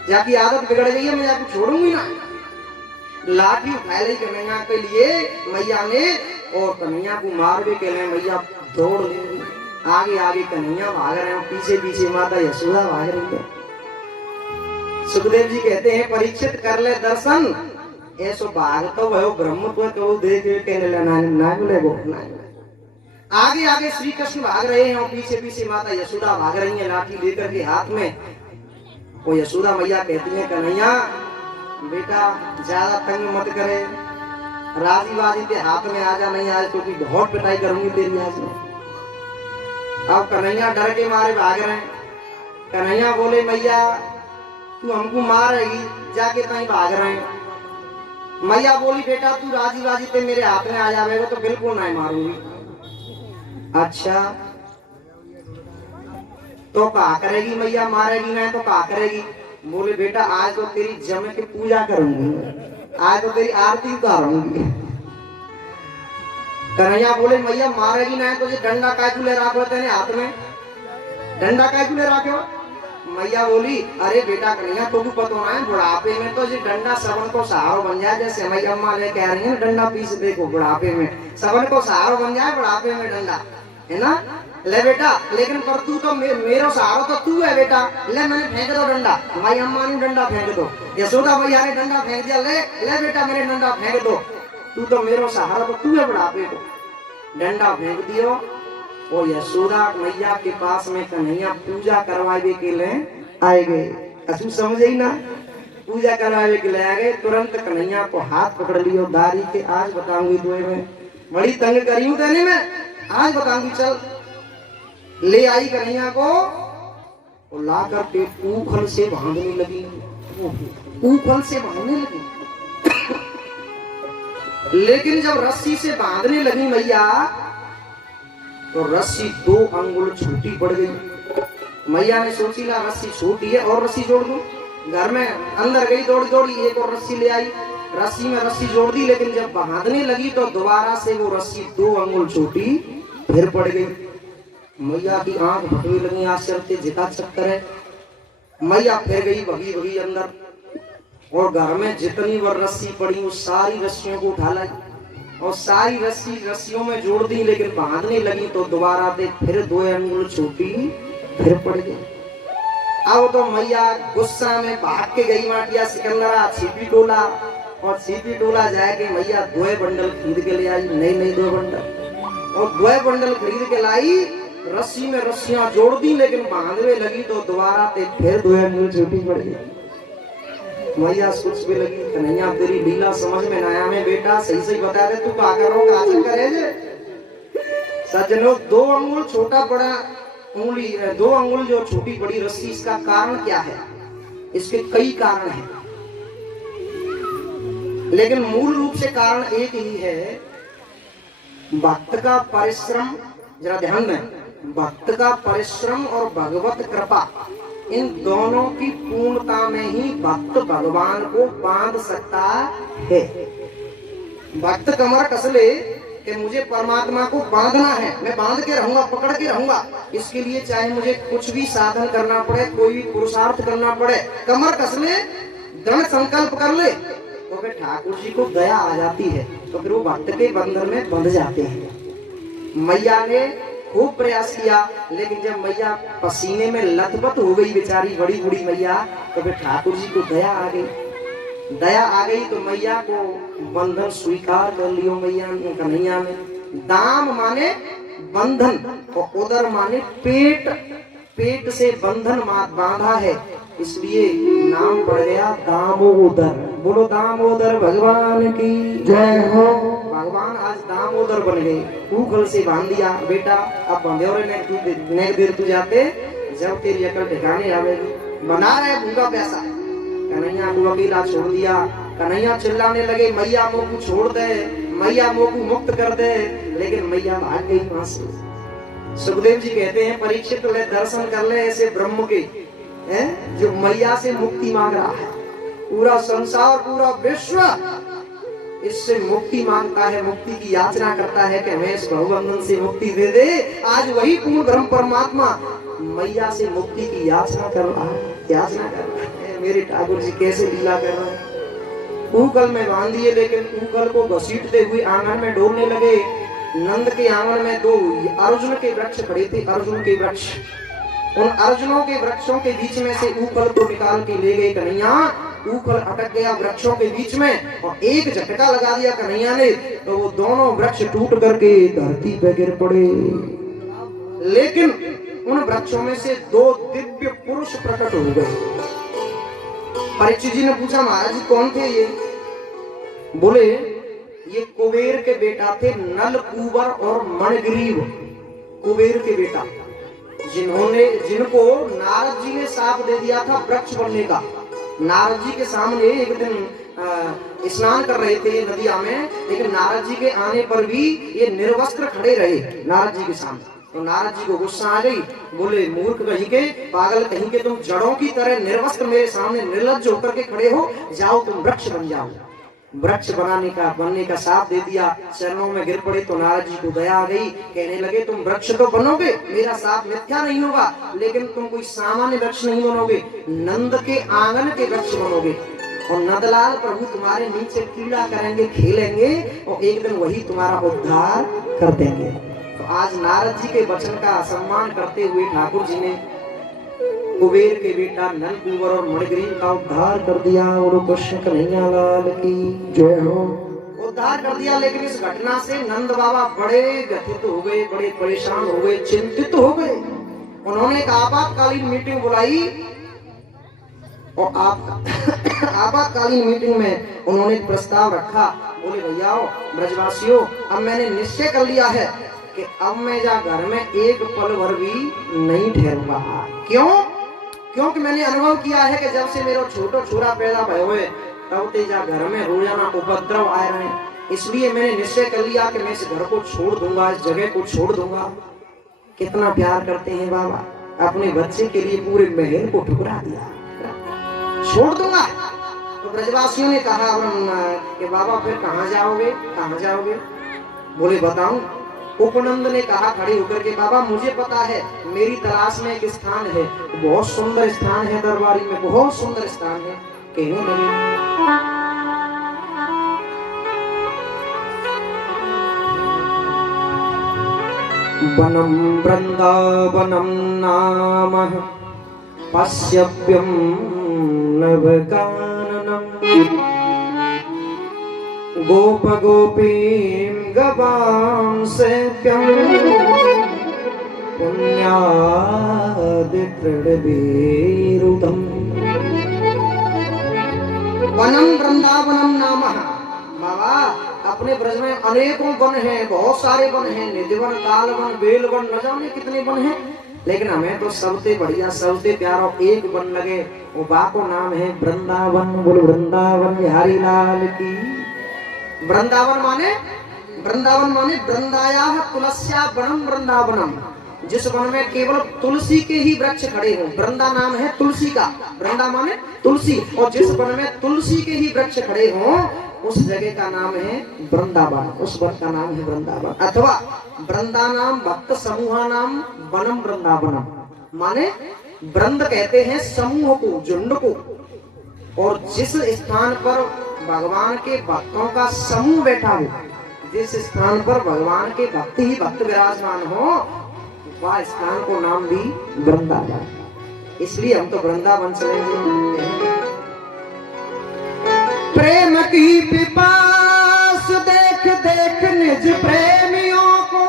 जाकी आदत बिगड़ गई है, मैं जाके छोड़ूंगी ना। लाठी उठा ली कन्हैया के लिए मैया ने, और कन्हैया को मारने के लिए मैया दौड़ ली। आगे कन्हैया भाग रहे हैं, पीछे माता यशोदा भाग रही है। सुखदेव जी कहते हैं परीक्षित कर ले दर्शन, ऐसो भाग तो भयो ब्रह्म को देख कहने लेना ना मिले वो ना। आगे श्री कृष्ण भाग रहे हैं और पीछे माता यशोदा भाग रही है लाठी लेकर के हाथ में। वो यशोदा मैया कहती है कन्हैया बेटा ज्यादा तंग मत करे, राजी बाजी के हाथ में आ जा, नहीं आज तो बहुत पिटाई करूंगी तेरी आज में। अब कन्हैया डर के मारे भाग रहे हैं। कन्हैया बोले मैया तू हमको मारेगी, जाके तहीं भाग रहे हैं। मैया बोली बेटा तू राजी बाजी ते मेरे हाथ में आ जाएगा तो बिल्कुल नहीं मारूंगी। अच्छा तो क्या करेगी मैया, मारेगी नहीं तो क्या करेगी? बोले बेटा आज तो तेरी जम के पूजा करूंगी, आज तो तेरी आरती उतारूंगी। कन्हैया बोले मैया मारेगी नहीं तो ये डंडा काहे ले रखो तेने हाथ में, डंडा काहे ले रखो? मैया बोली अरे बेटा कन्हैया तो पता ना है बुढ़ापे में तो ये डंडा सबन को सहारा बन जाए, जैसे मैया अम्मा ले कह रही है ना डंडा पीस देखो बुढ़ापे में सबन को सहारा बन जाए, बुढ़ापे में डंडा है ना। ले बेटा लेकिन पर तू तो मेरा सहारा तो तू है बेटा, ले मैंने फेंक दो डंडा, भाई अम्मा ने डंडा फेंक दो, यशोदा मैया ने डंडा फेंक दिया, ले ले बेटा मेरे डंडा फेंक दो, तू तो मेरा सहारा तो तू है बुढ़ापे को। डंडा फेंक दियो। वो यशोदा मैया के पास में कन्हैया पूजा करवावे के लिए आए गए। असू समझे ही ना, पूजा करवावे के लिए आ गए। तुरंत कन्हैया को हाथ पकड़ लियो दारी के, आज बताऊंगी तुम्हें मैं, बड़ी तंग करी हूं तेने मैं, आज बताऊंगी चल। ले आई कन्हैया को और ला करके ऊखल से बांधने लगी, ऊखल से बांधने लगी। लेकिन जब रस्सी से बांधने लगी मैया तो रस्सी 2 अंगुल छोटी पड़ गई। मैया ने सोची ला रस्सी छोटी है और रस्सी जोड़ दूं, घर में अंदर गई दौड़ी दौड़ी एक और रस्सी ले आई, रस्सी में रस्सी जोड़ दी। लेकिन जब बांधने लगी तो दोबारा से वो रस्सी 2 अंगुल छोटी फिर पड़ गई। मैया की आंख भटकने लगी, आश्चर्य जिता चक्कर है। मैया फिर गई भगी भगी अंदर और घर में जितनी वो रस्सी पड़ी वो सारी रस्सियों को उठा लाई और सारी रस्सियों में जोड़ दी। लेकिन बांधने लगी तो दोबारा से फिर 2 अंगुल छोटी फिर पड़ गई। अब तो मैया गुस्सा में भाग के गई माटिया सिकंदरा छिपी टोला, और छिपी टोला जाके मैया 2 बंडल खरीद के ले आई, नई 2 बंडल, और 2 बंडल खरीद के लाई, रस्सी में रस्सियां जोड़ दी। लेकिन बांधने लगी तो दोबारा से फिर 2 अंगुल छोटी पड़ गई। मैया सोच भी लगी कन्हैया तेरी लीला समझ में ना आया, मैं बेटा सही सही बता दे तू क्या कर रहा है, करे जे सज्जनों 2 अंगुल छोटा बड़ा उंगली, 2 अंगुल जो छोटी बड़ी रस्सी, इसका कारण क्या है? इसके कई कारण हैं, लेकिन मूल रूप से कारण एक ही है, भक्त का परिश्रम। जरा ध्यान दें, भक्त का परिश्रम और भगवत कृपा, इन दोनों की पूर्णता में ही भक्त भगवान को बांध सकता है। भक्त कमर कस ले कि मुझे परमात्मा को बांधना है, मैं बांध के रहूंगा, पकड़ के रहूंगा, इसके लिए चाहे मुझे कुछ भी साधन करना पड़े, कोई भी पुरुषार्थ करना पड़े, कमर कस ले, दृढ़ संकल्प कर ले, तो फिर ठाकुर जी को दया आ जाती है, तो फिर वो भक्त के बंधन में बंध जाते हैं। मैया ने खूब प्रयास किया, लेकिन जब मैया पसीने में लथपथ हो गई बेचारी बड़ी बूढ़ी मैया, तो फिर ठाकुर जी को दया आ गई। दया आ गई तो मैया को बंधन स्वीकार कर लियो मैया ने, कन्हैया ने। दाम माने बंधन और उदर माने पेट, पेट से बंधन बांधा है, इसलिए नाम पड़ गया दामोदर। बोलो दामोदर भगवान की जय हो। भगवान आज दामोदर बन गए, ऊखल से बांध दिया। बेटा अब बंध्योरे ने देर तू जाते, जब तेरी अकल ठिकाने आवेगी, बना रहे भूखा पैसा। कन्हैया को अकेला छोड़ दिया। कन्हैया चिल्लाने लगे मैया मोकू छोड़ दे, मैया मोकू मुक्त कर दे, लेकिन मैया भाग गई वहां से। सुखदेव जी कहते हैं परीक्षित ले दर्शन कर ले ऐसे ब्रह्म के, हैं जो मैया से मुक्ति मांग रहा है। पूरा संसार पूरा विश्व इससे मुक्ति मांगता है, मुक्ति की याचना करता है कि हमें इस बहुबंधन से मुक्ति दे दे। आज वही पूर्ण ब्रह्म परमात्मा मैया से मुक्ति की याचना कर रहा है, याचना कर रहा है। मेरे ठाकुर जी कैसे लीला कर रहे हैं। ऊखल में बांध दिए, लेकिन ऊखल को घसीटते हुए आंगन में डोलने लगे। नंद के आंगन में 2 अर्जुन के वृक्ष खड़े थे, अर्जुन के वृक्ष। उन अर्जुनों के वृक्षों के बीच में से ऊखल को निकाल के ले गए कन्हैया। ऊखल अटक गया वृक्षों के बीच में और एक झटका लगा दिया कन्हैया ने, तो वो दोनों वृक्ष टूट करके धरती पे गिर पड़े। लेकिन उन वृक्षों में से 2 दिव्य पुरुष प्रकट हो गए। परीक्षित जी ने पूछा महाराज जी कौन थे ये? बोले ये कुबेर के बेटा थे, नल कुबर और मणिग्रीव। कुबेर के बेटा जिनको नारद जी ने साप दे दिया था वृक्ष बनने का। नारद जी के सामने एक दिन स्नान कर रहे थे नदिया में, लेकिन नारद जी के आने पर भी ये निर्वस्त्र खड़े रहे नारद जी के सामने। तो नारद जी को गुस्सा आ गई, बोले मूर्ख कहीं के, पागल कहीं के, तुम जड़ों की तरह निर्वस्त्र मेरे सामने निर्लज्ज होकर के खड़े हो, जाओ तुम वृक्ष बन जाओ। वृक्ष बनने का साथ दे दिया, चरणों में गिर पड़े। तो नारद जी को दया आ गई, कहने लगे तुम वृक्ष तो बनोगे, मेरा साथ मिथ्या नहीं होगा, लेकिन तुम कोई सामान्य वृक्ष नहीं बनोगे, नंद के आंगन के वृक्ष बनोगे। और नंदलाल प्रभु तुम्हारे नीचे क्रीड़ा करेंगे, खेलेंगे, और एक दिन वही तुम्हारा उद्धार कर देंगे। तो आज नारद जी के वचन का सम्मान करते हुए ठाकुर जी ने कुबेर के बेटा नल कुंवर और मणिग्रीव का उद्धार कर दिया। और कृष्ण कन्हैया लाल की जय हो। उद्धार कर दिया, लेकिन इस घटना से नंद बाबा बड़े व्यथित हो गए, बड़े परेशान हो गए, चिंतित हो गए। उन्होंने एक आपातकालीन मीटिंग बुलाई और आपातकालीन मीटिंग में उन्होंने एक प्रस्ताव रखा। बोले भैया ब्रजवासियों, अब मैंने निश्चय कर लिया है कि अब मैं जा घर में एक पल भर भी नहीं ठहरूंगा। क्यों? क्योंकि मैंने अनुभव किया है कि जब से मेरा छोटा छोरा पैदा भय हुए तब तेजा घर में रोजाना उपद्रव आए रहे। इसलिए मैंने निश्चय कर लिया कि मैं इस घर को छोड़ दूंगा, इस जगह को छोड़ दूंगा। कितना प्यार करते हैं बाबा, अपने बच्चे के लिए पूरे महल को ठुकरा दिया, छोड़ दूंगा। तो ब्रजवासियों ने कहा कि बाबा फिर कहाँ जाओगे, कहाँ जाओगे? बोले बताऊं। उपनंद ने कहा खड़े होकर के, बाबा मुझे पता है, मेरी तलाश में एक स्थान है, बहुत सुंदर स्थान है, दरबारी में बहुत सुंदर स्थान है। कहने लगे वनम वृंदावनम नाम पश्यव्यम नवकाननम गोप गोपीं गवां सेव्यं पुण्यादितृणवीरुदम्। वनम वृंदावनम नामः। बाबा अपने ब्रज में अनेकों वन हैं, बहुत सारे वन हैं, निधिवन, कालवन, बेलवन, न जाने कितने वन हैं, लेकिन हमें तो सबसे बढ़िया, सबसे प्यारा एक वन लगे, वो बाको नाम है वृंदावन। बोलो वृंदावन बिहारी लाल की। वृंदावन माने वृंदाया तुलस्या वनम वृंदावनम, जिस वन में केवल तुलसी के ही वृक्ष खड़े हों। वृंदा नाम है तुलसी का, वृंदा माने तुलसी, और जिस वन में तुलसी के ही वृक्ष खड़े हों उस जगह का नाम है वृंदावन, उस वन का नाम है वृंदावन। अथवा वृंदा नाम भक्त समूहा नाम वनम वृंदावनम, माने वृंद कहते हैं समूह को, झुंड को। और जिस स्थान पर भगवान के भक्तों का समूह बैठा हो, जिस स्थान पर भगवान के भक्त ही भक्त विराजमान हो, वह स्थान को नाम भी वृंदावन। इसलिए हम तो वृंदावन चलेंगे। प्रेम की पिपास देख देख निज प्रेमियों को,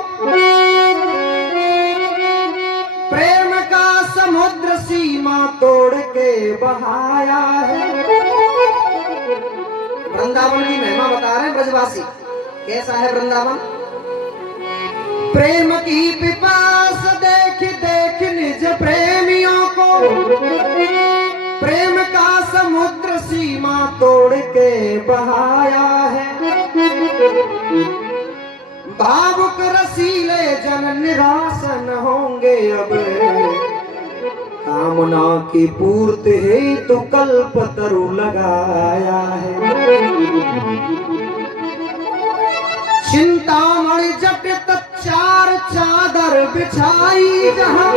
प्रेम का समुद्र सीमा तोड़ के बहाया है। वृंदावन की महिमा बता रहे हैं ब्रजवासी, कैसा है वृंदावन। प्रेम की पिपास देख देख निज प्रेमियों को, प्रेम का समुद्र सीमा तोड़ के बहाया है। भावुक रसीले जन निराश न होंगे अब, कामना की पूर्ति हेतु कल्पतरु लगाया है। चिंतामणि जटित चार चादर बिछाई जहां,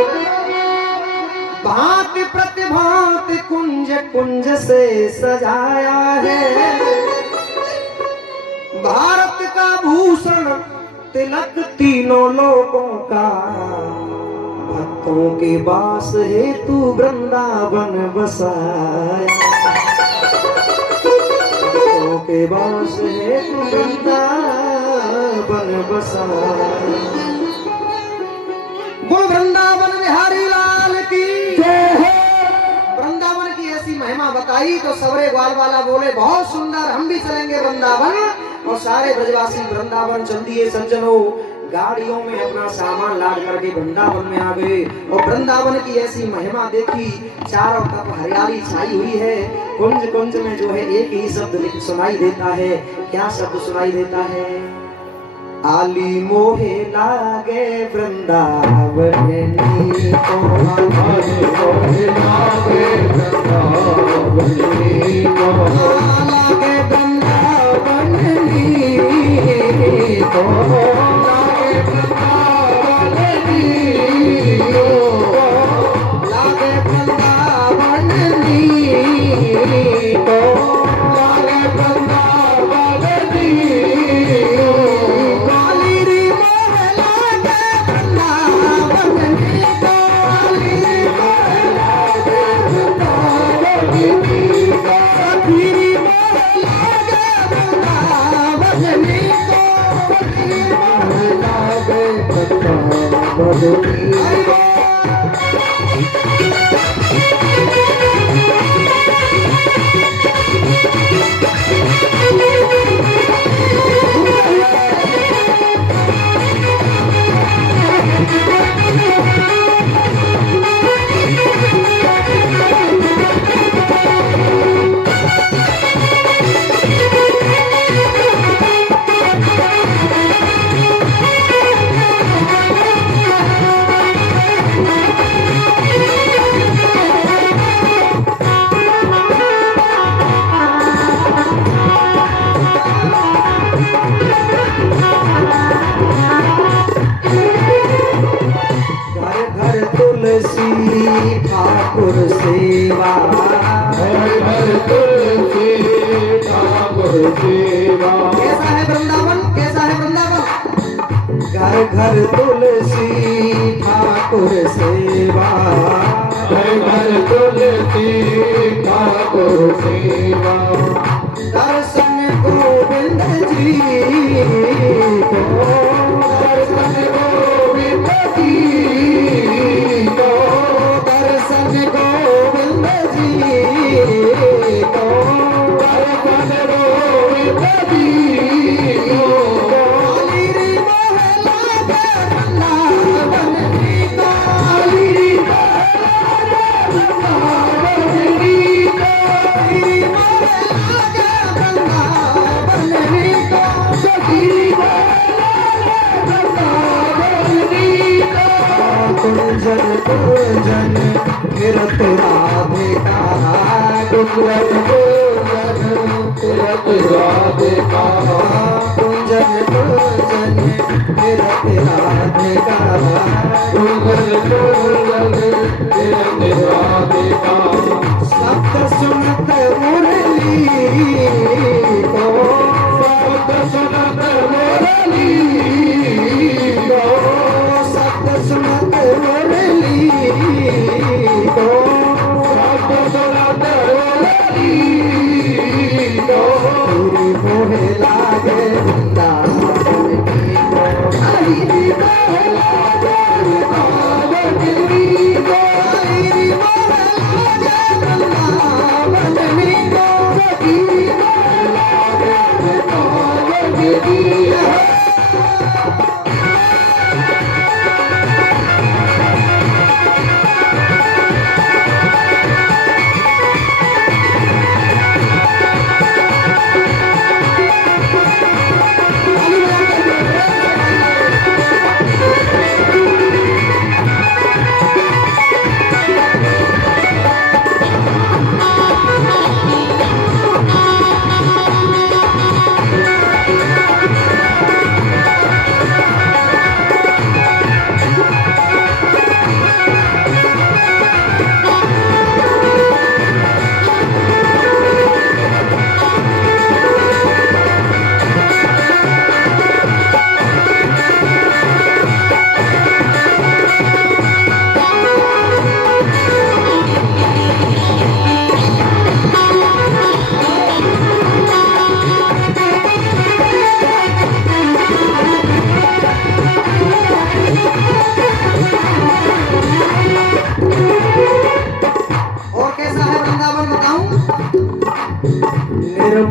भांति प्रतिभांति कुंज कुंज से सजाया है। भारत का भूषण तिलक तीनों लोगों का, भक्तों के वास हेतु वृंदावन बसाया। भक्तों के वास हेतु वृंदावन बसाया। बोल वृंदावन बिहारी लाल की जय हो। वृंदावन की ऐसी महिमा बता आई तो सवरे ग्वाल वाला बोले बहुत सुंदर, हम भी चलेंगे वृंदावन। और सारे ब्रजवासी वृंदावन चल दिए सज्जनों, गाड़ियों में अपना सामान लाद करके वृंदावन में आ गए। और वृंदावन की ऐसी महिमा देखी, चारों तरफ हरियाली छाई हुई है। कुंज कुंज में जो है एक ही शब्द सुनाई देता है। क्या शब्द सुनाई देता है? आली मोहे लागे वृंदावन को, आली मोहे लागे वृंदावन को, लागे वृंदावन को, लागे वृंदावन लागे वृंदावन को, लागे वृंदावन काली री मोहे लागे वृंदावन को, काली री मोहे लागे वृंदावन को, सखी री मोहे लागे वृंदावन को, सखी री मोहे लागे वृंदावन को। घर घर तुलसी ठाकुर सेवा, हर हर तुलसी ठाकुर सेवा, कैसा है वृंदावन, कैसा है वृंदावन? घर घर तुलसी ठाकुर सेवा, हर हर तुलसी ठाकुर सेवा, दर्शन गोविंद जी को, दर्शन गोविंद जी को, दर्शन गोविंद जी को, दर्शन गोविंद जी को, काली री मोहे लागे वृंदावन को, काली री कुंजन कुंजन फिरत राधे का, कुंजन कुंजन फिरत राधे का, कुंजन कुंजन फिरत राधे का, कुंजन कुंजन फिरत राधे का, शब्द सुनत मुरली को, शब्द सुनत मुरली को, शब्द सुनत मुरली को, शब्द सुनत मुरली को, तेरी मोहे लागे वृंदावन की को, काली री मोहे लागे वृंदावन की को, काली री मोहे लागे वृंदावन की को, सखी री मोहे लागे वृंदावन की को।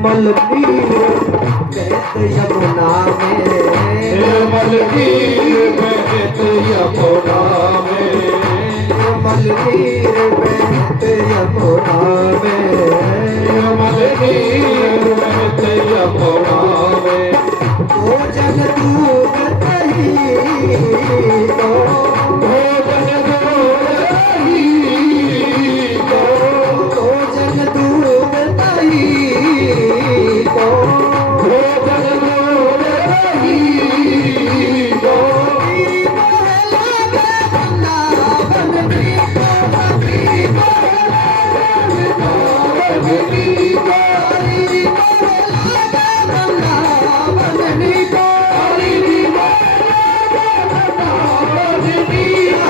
निर्मल नीर बहत यमुना में, निर्मल नीर बहत यमुना में, निर्मल नीर बहत यमुना में, निर्मल नीर बहत यमुना में। भोजन दूध दही को, भोजन दूध दही को, भोजन दूध दही को, भोजन दूध दही को। मेरी महला में वृंदावन की को, मेरी महला में वृंदावन की को, मेरी महला में वृंदावन की को, मेरी महला में वृंदावन की को।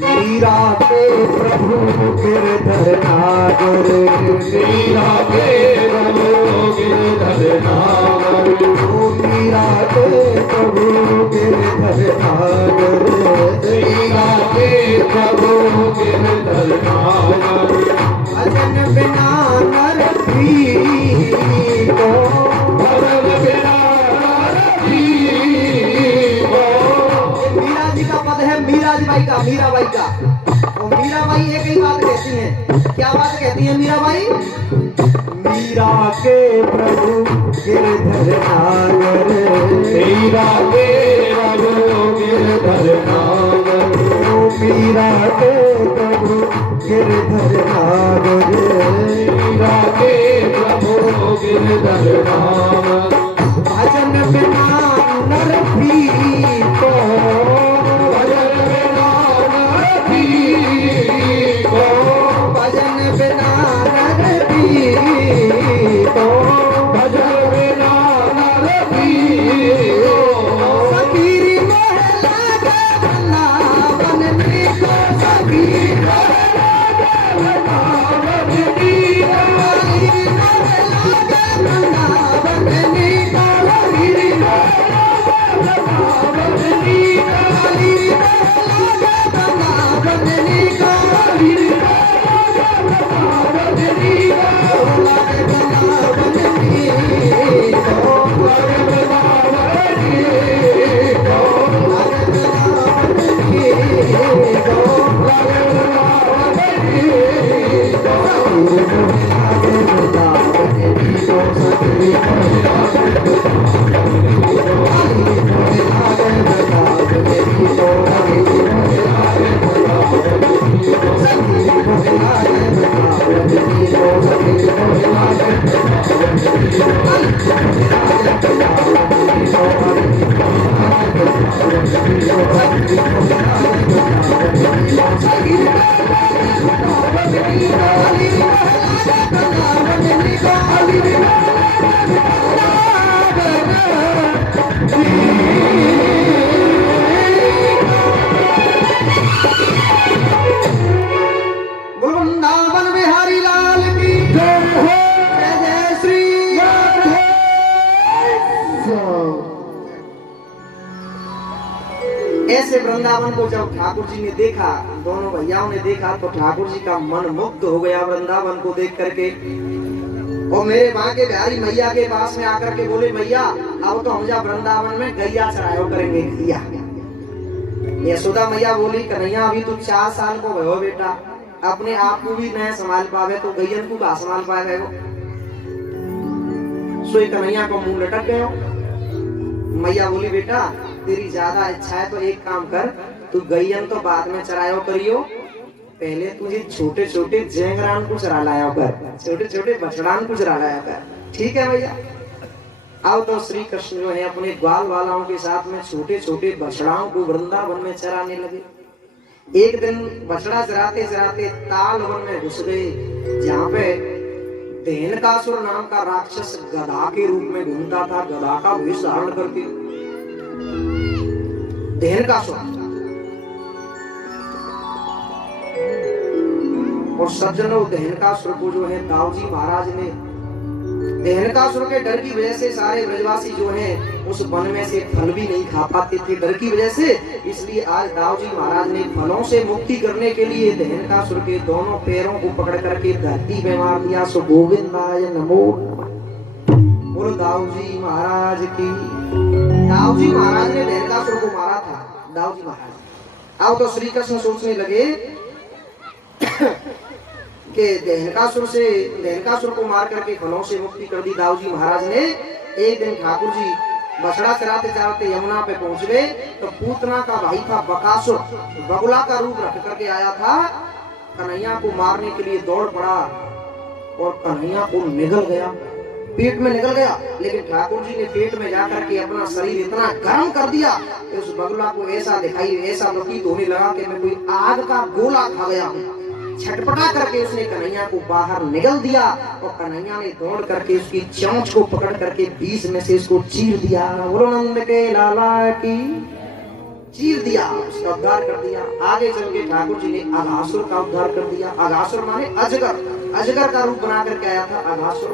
मीरा के प्रभु गिरधर नागर, मीरा के प्रभु गिरधर नागर, ओ मीरा के प्रभु गिरधर नागर, मीरा के प्रभु गिरधर नागर। भजन बिना नर भी को, भजन बिना रही को। मीरा जी का पद है, मीरा जी बाई का, मीराबाई का। और मीराबाई एक ही बात कहती हैं, क्या बात कहती है मीराबाई? मीरा के प्रभु गिरधर नागर, मीरा के प्रभु गिरधर नागर, ओ मीरा के प्रभु गिरधर नागर, मीरा के प्रभु गिरधर नागर। भजन बिना नर भी को, भजन बिना रही को, भजन बिना नर भी को, भजन बिना रही को। सबीरी महला के वृंदावन की को, सबीरी महला के वृंदावन की को, सबीरी महला के वृंदावन की को, सबीरी महला के वृंदावन की को, सबीरी महला के वृंदावन की को, सबीरी महला के वृंदावन की को, लागे वृंदावन की को, लागे वृंदावन की को, लागे वृंदावन की को, लागे वृंदावन की को। लागे वृंदावन की को, सखी मोहे लागे वृंदावन की को, लागे वृंदावन की को, लागे मोहे लागे वृंदावन की को, सखी मोहे लागे वृंदावन की को, सखी मोहे लागे वृंदावन की को, लागे वृंदावन की को, लागे वृंदावन की को, सखी मोहे लागे वृंदावन की को, सखी मोहे लागे वृंदावन की को, लागे वृंदावन की को, लागे वृंदावन बिहारी लाल की जय हो, जय जय श्री राधे। ऐसे वृंदावन को जब ठाकुर जी ने देखा, दोनों भैयाओं ने देखा, तो ठाकुर जी का मन मुग्ध हो गया वृंदावन को देख करके। और मेरे वहां के बिहारी मैया के पास में आकर के बोले, मैया अब तो हम जा वृंदावन में गैया चरायो करेंगे गैया। यशोदा मैया बोली, कन्हैया अभी तो 4 साल को भयो बेटा, अपने आप को भी नहीं संभाल पावे तो गैयन को कहा संभाल पावे हो। सोई कन्हैया को मुंह लटक गयो। मैया बोली, बेटा तेरी ज्यादा इच्छा है तो एक काम कर, तू गैयन तो बाद में चरायो करियो, पहले तुझे छोटे छोटे जेंगरान को चरा लाया कर, छोटे छोटे बछड़ान को चरा लाया कर। ठीक है भैया। अब तो श्री कृष्ण जो है अपने ग्वाल वालाओं के साथ में छोटे छोटे बछड़ाओं को वृंदावन में चराने लगे। एक दिन बछड़ा चराते चराते ताल वन में घुस गए, जहाँ पे देहनकासुर नाम का राक्षस गधा के रूप में घूमता था, गधा का वेश धारण करके। देहनकासुर। और सज्जनों, देहनकासुर को जो है दाऊजी महाराज ने, देहनकासुर के डर की वजह से सारे ब्रजवासी जो हैं उस वन में से फल भी नहीं खा पाते थे, डर की वजह से। इसलिए आज दाऊजी महाराज ने फलों से मुक्ति करने के लिए देहनकासुर के दोनों पैरों को पकड़ करके धरती में मार दिया। सो गोविंदाय नमो। बोलो दाऊजी महाराज की। दाऊजी महाराज ने देहनकासुर को मारा था, दाऊजी महाराज। अब तो श्री कृष्ण सोचने लगे कि देहनकासुर को मार करके फलों से मुक्ति कर दी दाऊजी महाराज ने। एक दिन ठाकुर जी बछड़ा चराते चराते यमुना पे पहुंच गए तो पूतना का भाई था बकासुर, बगुला का रूप रख करके आया था, कन्हैया को मारने के लिए दौड़ पड़ा और कन्हैया को निगल गया, पेट में निगल गया। लेकिन ठाकुर जी ने पेट में जाकर के अपना शरीर इतना गर्म कर दिया कि उस बगुला को ऐसा दिखाई, ऐसा प्रतीत होने लगा कि मैं कोई आग का गोला खा गया हूँ। छटपटा करके उसने कन्हैया को बाहर निगल दिया और कन्हैया ने दौड़ करके उसकी चोंच को पकड़ करके बीच में से उसको चीर दिया। बोलो नंद के लाला की। चीर दिया, उसका उद्धार कर दिया। आगे चल के ठाकुर जी ने अघासुर का उद्धार कर दिया। अघासुर माने अजगर, अजगर का रूप बना करके आया था अघासुर।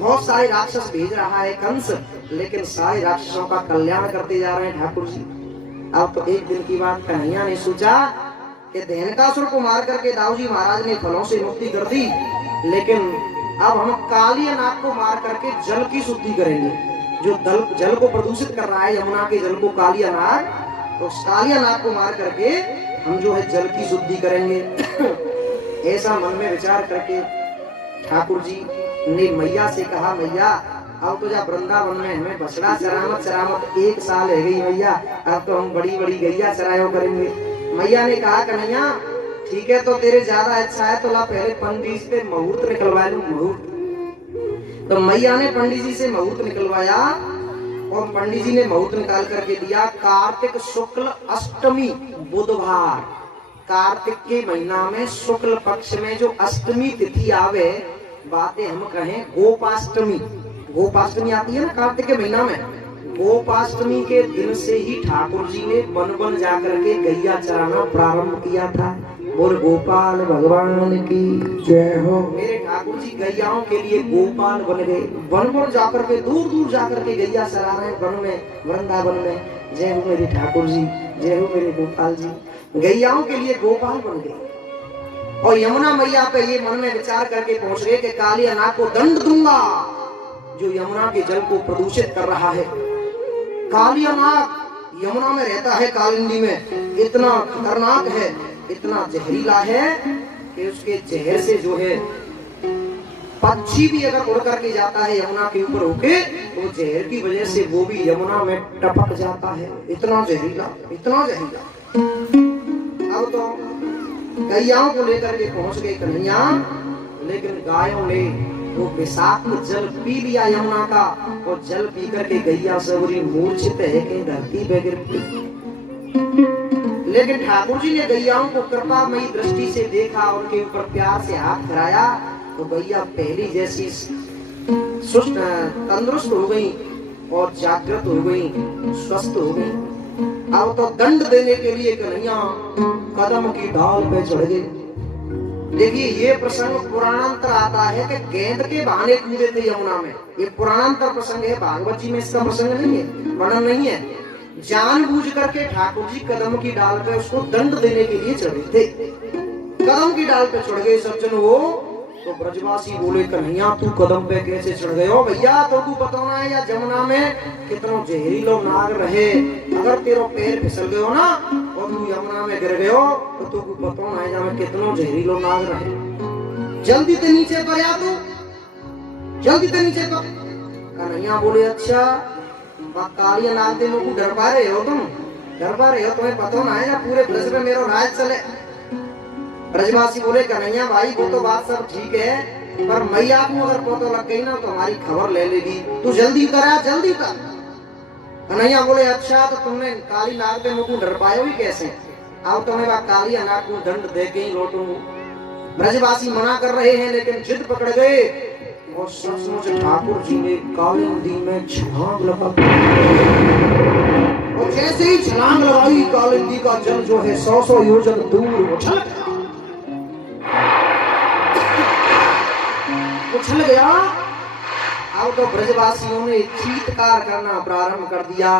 बहुत सारे राक्षस भेज रहा है कंस, लेकिन सारे राक्षसों का कल्याण करते जा रहे हैं ठाकुर जी। अब तो एक दिन की बात, कन्हैया ने सोचा कि देहनकासुर को मार करके दाऊजी महाराज ने फलों से मुक्ति कर दी, लेकिन अब हम कालिया नाग को मार करके जल की शुद्धि करेंगे। जो जल को प्रदूषित कर रहा है, यमुना के जल को कालिया नाग, तो कालिया नाग को मार करके हम जो है जल की शुद्धि करेंगे। ऐसा मन में विचार करके ठाकुर जी ने मैया से कहा, मैया अब तो जा वृंदावन में हमें बछड़ा चरामत चरामत 1 साल है गई मैया, अब तो हम बड़ी बड़ी गैया चरायो करेंगे। मैया ने कहा, कन्हैया ठीक है, तो तेरे ज्यादा अच्छा है तो ला पहले पंडित से मुहूर्त निकलवा लूं, मुहूर्त। तो मैया ने पंडित जी से मुहूर्त निकलवाया और पंडित जी ने मुहूर्त निकाल करके दिया कार्तिक शुक्ल अष्टमी बुधवार। कार्तिक के महीना में शुक्ल पक्ष में जो अष्टमी तिथि आवे, बातें हम कहें गोपाष्टमी, गोपाष्टमी आती है ना कार्तिक के महीना में, गोपाष्टमी के दिन से ही ठाकुर जी ने वन वन जाकर के गैया चराना प्रारंभ किया था। बोल गोपाल भगवान की जय हो। मेरे ठाकुर जी गैयाओं के लिए गोपाल बन गए, वन वन जाकर के दूर दूर जाकर के गैया चरा रहे हैं वन में, वृंदावन में। जय हो मेरे ठाकुर जी, जय हो मेरे गोपाल जी, गैयाओं के लिए गोपाल बन गए। और यमुना मैया पे ये मन में विचार करके पहुंच गए कि कालिया नाग को दंड दूंगा जो यमुना के जल को प्रदूषित कर रहा है। कालिया नाग यमुना में रहता है, कालिंदी में, इतना खतरनाक है, इतना जहरीला है कि उसके जहर से जो है पक्षी भी अगर उड़ करके जाता है यमुना के ऊपर होके, तो जहर की वजह से वो भी यमुना में टपक जाता है। इतना जहरीला, इतना जहरीला। अब तो गैयाओं को लेकर के पहुंच गए कन्हैया, लेकिन गायों ने वो विषाक्त जल पी लिया यमुना का, और जल पी करके गैया सबरी मूर्छित है कि धरती पे गिर पड़ी। लेकिन ठाकुर जी ने गैयाओं को कृपामयी दृष्टि से देखा, उनके ऊपर प्यार से हाथ फिराया, तो गैया पहली जैसी सुस्त तंदुरुस्त हो गई और जागृत हो गई, स्वस्थ हो गई। अब तो दंड देने के लिए कन्हैया कदम की डाल पे चढ़ गए। देखिए ये प्रसंग पुराणांतर आता है कि गेंद के बहाने कूदे थे यमुना में। ये पुराणांतर प्रसंग है, भागवत जी में इसका प्रसंग नहीं है, वर्णन नहीं है। जानबूझ करके ठाकुर जी कदम की डाल पे उसको दंड देने के लिए चढ़े थे। कदम की डाल पे चढ़ गए सज्जन वो, तो ब्रजवासी बोले, कन्हैया तू कदम पे कैसे चढ़ गए हो भैया? तो तू बताना है या जमुना में कितनो जहरीलो नाग रहे, अगर तेरो पैर फिसल गयो ना और तू यमुना में गिर गयो तो तू बताना है जामे कितनो जहरीलो नाग रहे। जल्दी ते नीचे पर आ, तू जल्दी ते नीचे पर। कन्हैया बोले, अच्छा कालिया नाग दे को डर पा रहे हो तुम? डर पा रहे हो? तुम्हें पता ना है ना पूरे ब्रज में मेरा राज चले। ब्रजवासी बोले, कन्हैया भाई वो तो बात सब ठीक है, पर मैया को अगर पता लग गई ना तो हमारी खबर ले लेगी, तू जल्दी कर, जल्दी कर। कन्हैया बोले, अच्छा तो तुमने काली नाग पे मुझको डर पाए भी कैसे? अब तो मैं कालिया नाग को दंड दे के ही लौटूंगा। ब्रजवासी मना कर रहे हैं लेकिन जिद पकड़ गए और सचमुच ठाकुर जी ने कालिंदी में छलांग लगा और जैसे ही छलांग लगाई कालिंदी का जल जो है 100 योजन दूर उछल गया। अब तो ब्रजवासियों ने चीत्कार करना प्रारंभ कर दिया।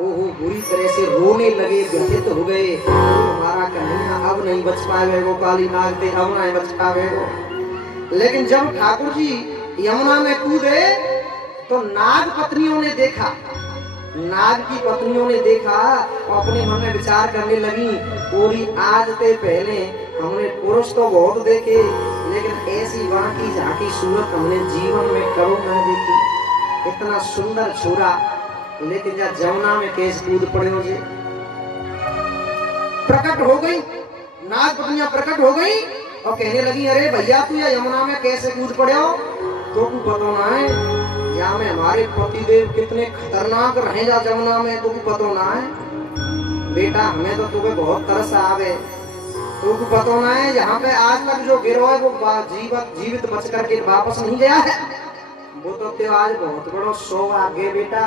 ओहो बुरी तरह से रोने लगे, व्यथित हो गए। हमारा कन्हैया अब नहीं बच पावे वो, काली नाग दे अब नहीं बच पावे वो। लेकिन जब ठाकुर जी यमुना में कूदे तो नाग पत्नियों ने देखा, नाग की पत्नियों ने देखा और अपने मन में विचार करने लगी, पूरी आज से पहले हमने पुरुष तो बहुत देखे लेकिन ऐसी बाकी झांकी सूरत हमने जीवन में करो न देखी। इतना सुंदर छोरा लेकिन जब जमुना में केस कूद पड़े हो जे। प्रकट हो गई नाग पत्नियां, प्रकट हो गई और कहने लगी अरे भैया तू या यमुना में कैसे कूद पड़े हो? तो तू बताना है यहाँ में हमारे पतिदेव कितने खतरनाक रहे जा जमुना में, तो पता ना है बेटा हमें तो तुम्हें बहुत तरस आवे। तो पता ना है यहाँ पे आज तक जो गिरोह है वो जीवित बच करके वापस नहीं गया है। वो तो आज बहुत बड़ा सौभाग्य बेटा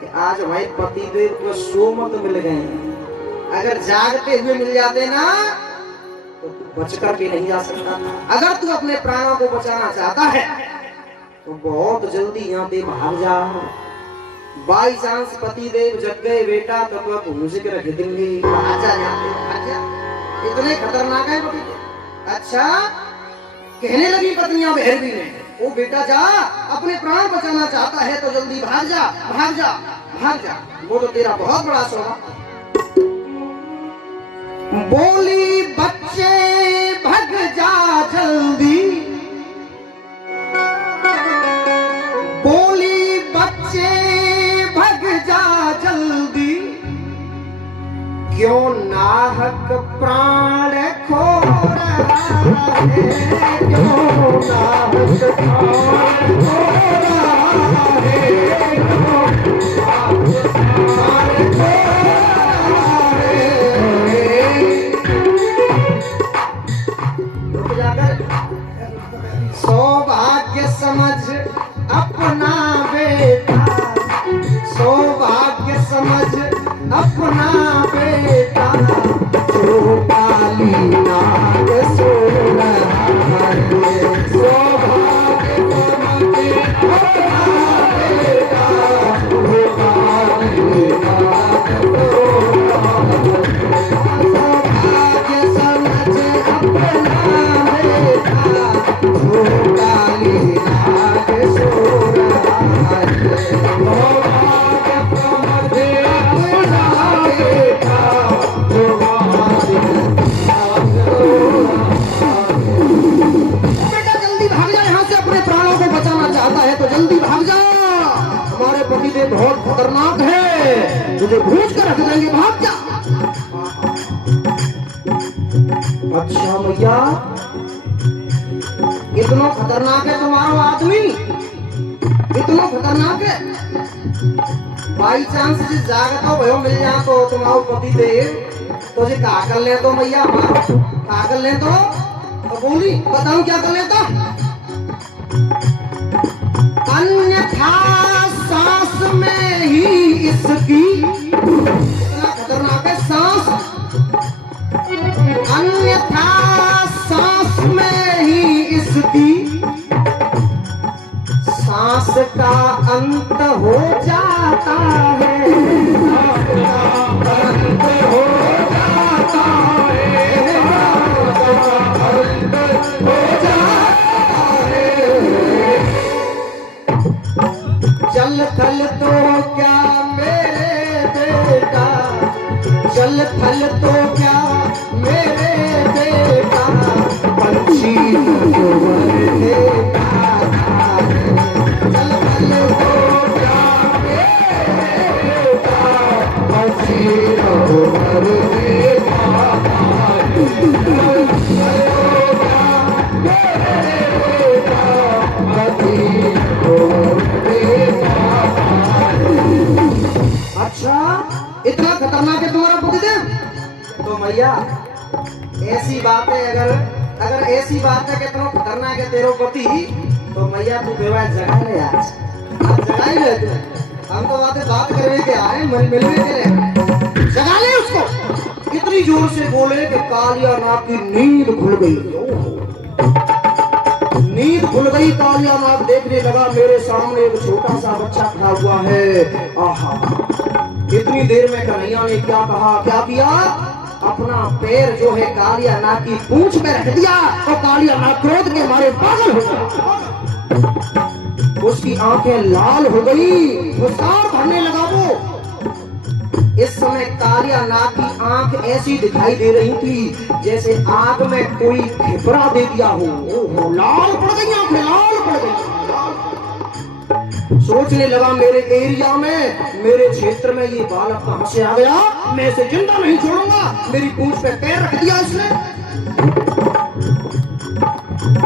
कि आज हमारे पतिदेव को सोमत मिल गए। अगर जागते हुए मिल जाते ना तो तू बच करके नहीं जा सकता। अगर तू अपने प्राणों को बचाना चाहता है तो बहुत जल्दी यहाँ से भाग जा। बाई चांस पतिदेव जग गए बेटा तो तू म्यूजिक रख देंगे, आजा जाते आजा। इतने खतरनाक है पतिदेव। अच्छा कहने लगी पत्नियां भैरवी ने, ओ बेटा जा, अपने प्राण बचाना चाहता है तो जल्दी भाग जा भाग जा भाग जा, वो तो तेरा बहुत बड़ा सौभाग्य। बोली बच्चे भग जा जल्दी, बोली बच्चे भग जा जल्दी, क्यों नाहक प्राण खो रहा है, क्यों नाहक प्राण खो रहा है, क्यों नाहक प्राण खो रहा है। रुक जाकर सौभाग्य समझ अपना बेटा, सौभाग्य समझ अपना बेटा, जो काली नाग सो रहा है, सौभाग्य समझ अपना बेटा, जो काली नाग सो रहा है, सौभाग्य समझ अपना बेटा, जो काली नाग सो रहा है, सौभाग्य समझ बहुत खतरनाक है, तुझे भूज कर रख देंगे, भाग जा। अच्छा भैया इतना खतरनाक है तुम्हारा आदमी, इतना खतरनाक है। बाई चांस जिस जागत हो भयो मिल जाए तो तुम्हारा पति देव तुझे क्या कर ले तो भैया, क्या कर ले तो बोली बताऊं क्या कर लेता। अन्यथा सांस में ही इसकी, इतना खतरनाक है सांस, अन्यथा सांस में ही इसकी, सांस का अंत हो जाता है, अंत हो जाता है, अंत हो जाता है। जल थल तो क्या मेरे बेटा, जल थल तो क्या मेरे बेटा, पंछी तो देखा है, जल थल तो क्या मेरे बेटा, पंछी तो देखा है, अच्छा इतना खतरनाक है तुम्हारा पतिदेव? तो भैया ऐसी बात है, अगर ऐसी बात है कि इतना खतरनाक है तेरा पति तो मैया तू बेवा जगा ले आज जगा ही ले तू। हम तो बात करने के आए मिलने के लिए। जगा ले उसको। इतनी जोर से बोले कि कालिया नाग की नींद खुल गई। नींद खुल गई। कालिया नाग देखने लगा मेरे सामने एक छोटा सा बच्चा खड़ा हुआ है। आहा, इतनी देर में कन्हैया ने क्या कहा, क्या किया? अपना पैर जो है कालिया नाग की पूंछ में रख दिया और कालिया नाग क्रोध के मारे पागल हो गया। उसकी आंखें लाल हो गई, मुस्कान भरने लगा वो। इस समय कालिया नाग की आंख ऐसी दिखाई दे रही थी जैसे आग में कोई खिपरा दे दिया हो। ओहो, लाल पड़ गई आंखें, लाल पड़ गई। सोचने लगा मेरे एरिया में, मेरे क्षेत्र में ये बालक कहां से आ गया, मैं इसे जिंदा नहीं छोड़ूंगा। मेरी पूंछ पे पैर रख दिया इसने।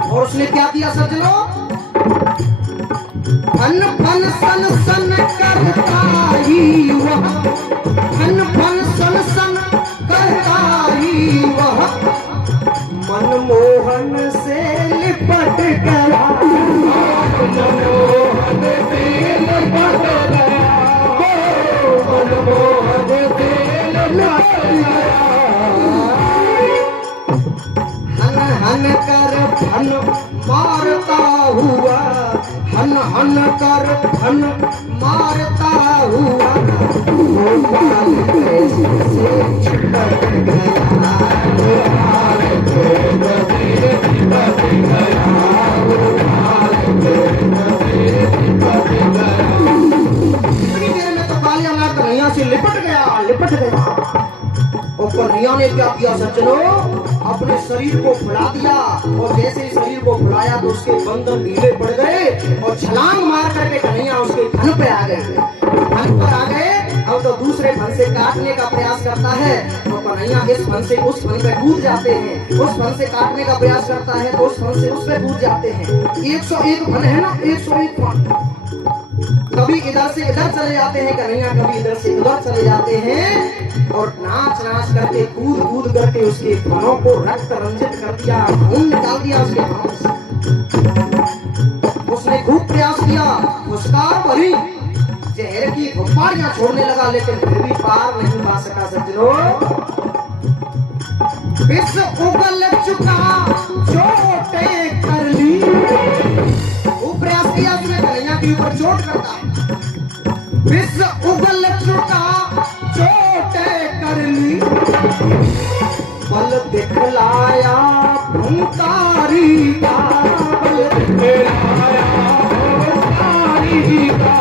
और उसने क्या किया सज्जनों? फन फन सन सन करता ही वह, फन फन सन सन करता ही वह, मनमोहन से लिपट गया। मनमोहन से लिपट गया, मनमोहन से लिपट गया। हन हन कर फन मारता हुआ, हन हन कर फन मारता हुआ, वो बाल से छिपट गया, वो बाल से छिपट गया, वो बाल से छिपट गया। इतनी देर में तो कालिया नाग कन्हैया से लिपट गया, लिपट गया। और कन्हैया ने क्या किया सज्जनों? अपने शरीर को फुला दिया और जैसे ही शरीर को फुलाया तो उसके बंधन ढीले पड़ गए और छलांग मार करके कन्हैया उसके फन पे आ गए। फन पर आ गए। अब तो दूसरे फन से काटने का प्रयास करता है तो कन्हैया इस फन से उस फन पे कूद जाते हैं। उस फन से काटने का प्रयास करता है तो उस फन से उस पे कूद जाते हैं। 101 फन है ना, 101 फन। कभी इधर से इधर चले जाते हैं कन्हैया, कभी इधर से उधर चले जाते हैं और नाच नाच करके कूद कूद करके उसके फनों को रक्त रंजित कर दिया, खून निकाल दिया उसके फनों से। उसने खूब प्रयास किया, मुस्कान भरी, जहर की फुफकारियां छोड़ने लगा लेकिन फिर भी पार नहीं पा सका सज्जनों। विष उगल चुका चोटें कर ली। खूब प्रयास किया उसने कन्हैया के ऊपर चोट करता। विष उगल चुका चोटें कर ली, बल दिखलाया भंकारी का, बल दिखलाया भंकारी का,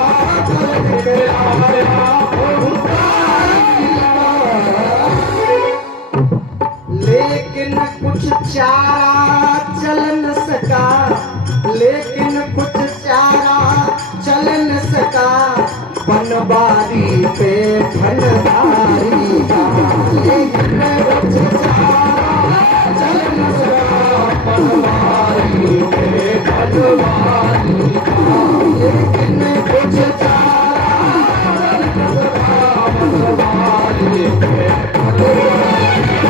बल दिखलाया भंकारी का। लेकिन कुछ चारा चल न सका, लेकिन कुछ चारा चल न सका, बनबारी पे भंडारी का। लेकिन कुछ चारा चल न सका, बनबारी पे भंडारी का। लेकिन कुछ चारा चल न सका, बनबारी पे भंडारी का।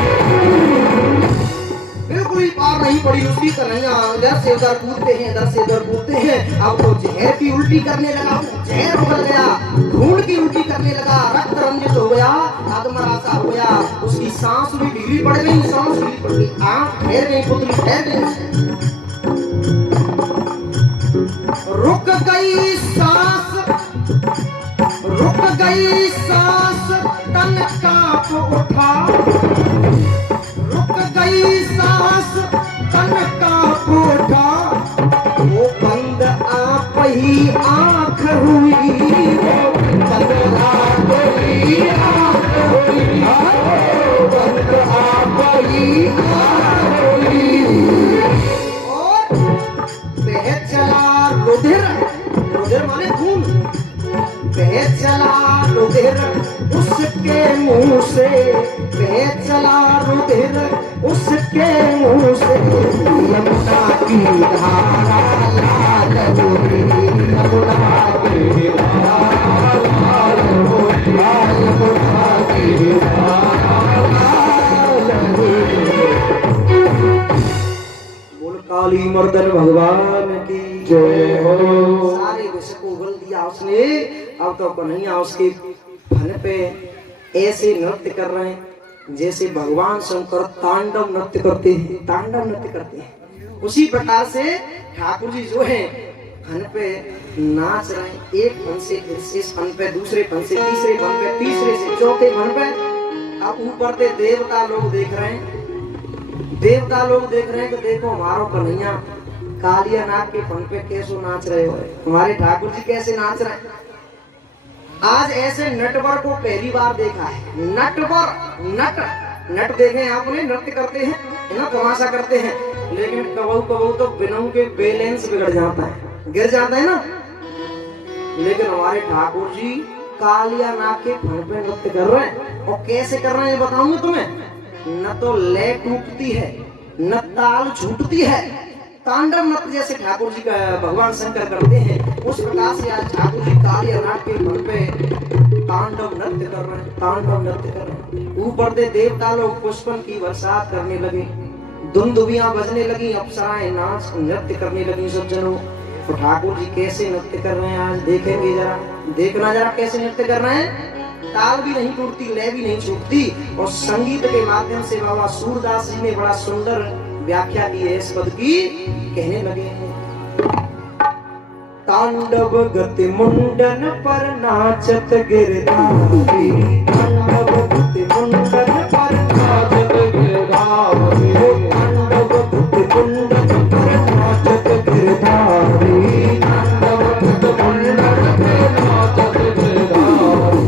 बिल्कुल ही पार नहीं पड़ी उसकी कन्हैया। इधर से उधर कूदते हैं, इधर से उधर कूदते हैं। अब तो जहर की उल्टी करने लगा, जहर उगल गया, खून की उल्टी करने लगा, रक्त रंजित हो गया, अधमरा सा हो गया। उसकी सांस भी ढीली पड़ गई, सांस ढीली पड़ गई, आंख ठहर गई, पुतली ठहर गई। रुक गई सांस, रुक गई सांस, तन कांप उठा, रुक गई सांस, तन कांप उठा। वो बंद आप ही आंख हुई, वो बंद आप ही आंख हुई, बंद आप ही आंख हुई। और बह चला रुधिर, रुधिर माने खून, बह चला रुधिर उसके मुंह से, बह चला रुधिर उसके मुंह से। यमुना की धारा लाल होगी, यमुना की धारा लाल होगी, यमुना की धारा लाल होगी। बोल काली मर्दन भगवान की जय हो। सारे विष को उगल दिया उसने। अब तो कन्हैया उसके फन पे ऐसे नृत्य कर रहे हैं जैसे भगवान शंकर तांडव नृत्य करते हैं, तांडव नृत्य करते हैं। उसी प्रकार से ठाकुर जी जो है फन पे नाच रहे हैं। एक फन से इस फन पे, दूसरे फन से तीसरे फन पे, तीसरे से चौथे फन पे। अब ऊपर से देवता लोग देख रहे हैं, देवता लोग देख रहे हैं कि देखो हमारो कन्हैया कालिया नाग के फन पे कैसे नाच रहे हो, हमारे ठाकुर जी कैसे नाच रहे हैं। आज ऐसे नटवर को पहली बार देखा है। नटवर नट देखे आपने, नृत्य करते हैं ना, तमाशा करते हैं, लेकिन कबू तो बिनों के बैलेंस बिगड़ जाता है, गिर जाता है ना। लेकिन हमारे ठाकुर जी कालिया नाग के फन पे नृत्य कर रहे हैं। और कैसे कर रहे हैं ये बताऊंगा तुम्हें। न तो लय टूटती है, न ताल छूटती है। तांडव नृत्य जैसे ठाकुर जी का भगवान शंकर करते हैं, उस प्रकार से आज ठाकुर जी कालिया नाग के फन पे तांडव नृत्य कर रहे हैं, तांडव नृत्य कर रहे हैं। ऊपर से देवता लोग पुष्पन की बरसात करने लगे, दुंदुभियां बजने लगी, अप्सराएं नाच नृत्य करने लगी सज्जनों। तो ठाकुर जी कैसे नृत्य कर रहे हैं आज देखेंगे जरा, देखना जरा कैसे नृत्य कर रहे हैं। ताल भी नहीं टूटती, लय भी नहीं छूटती। और संगीत के माध्यम से बाबा सूरदास जी ने बड़ा सुंदर व्याख्या की है इस पद की। कहने लगे तांडव गति मुंडन पर नाचत गिरधारी, तांडव गति मुंडन पर नाचत गिरधारी, तांडव गति मुंडन पर नाचत गिरधारी, तांडव गति मुंडन पर नाचत गिरधारी।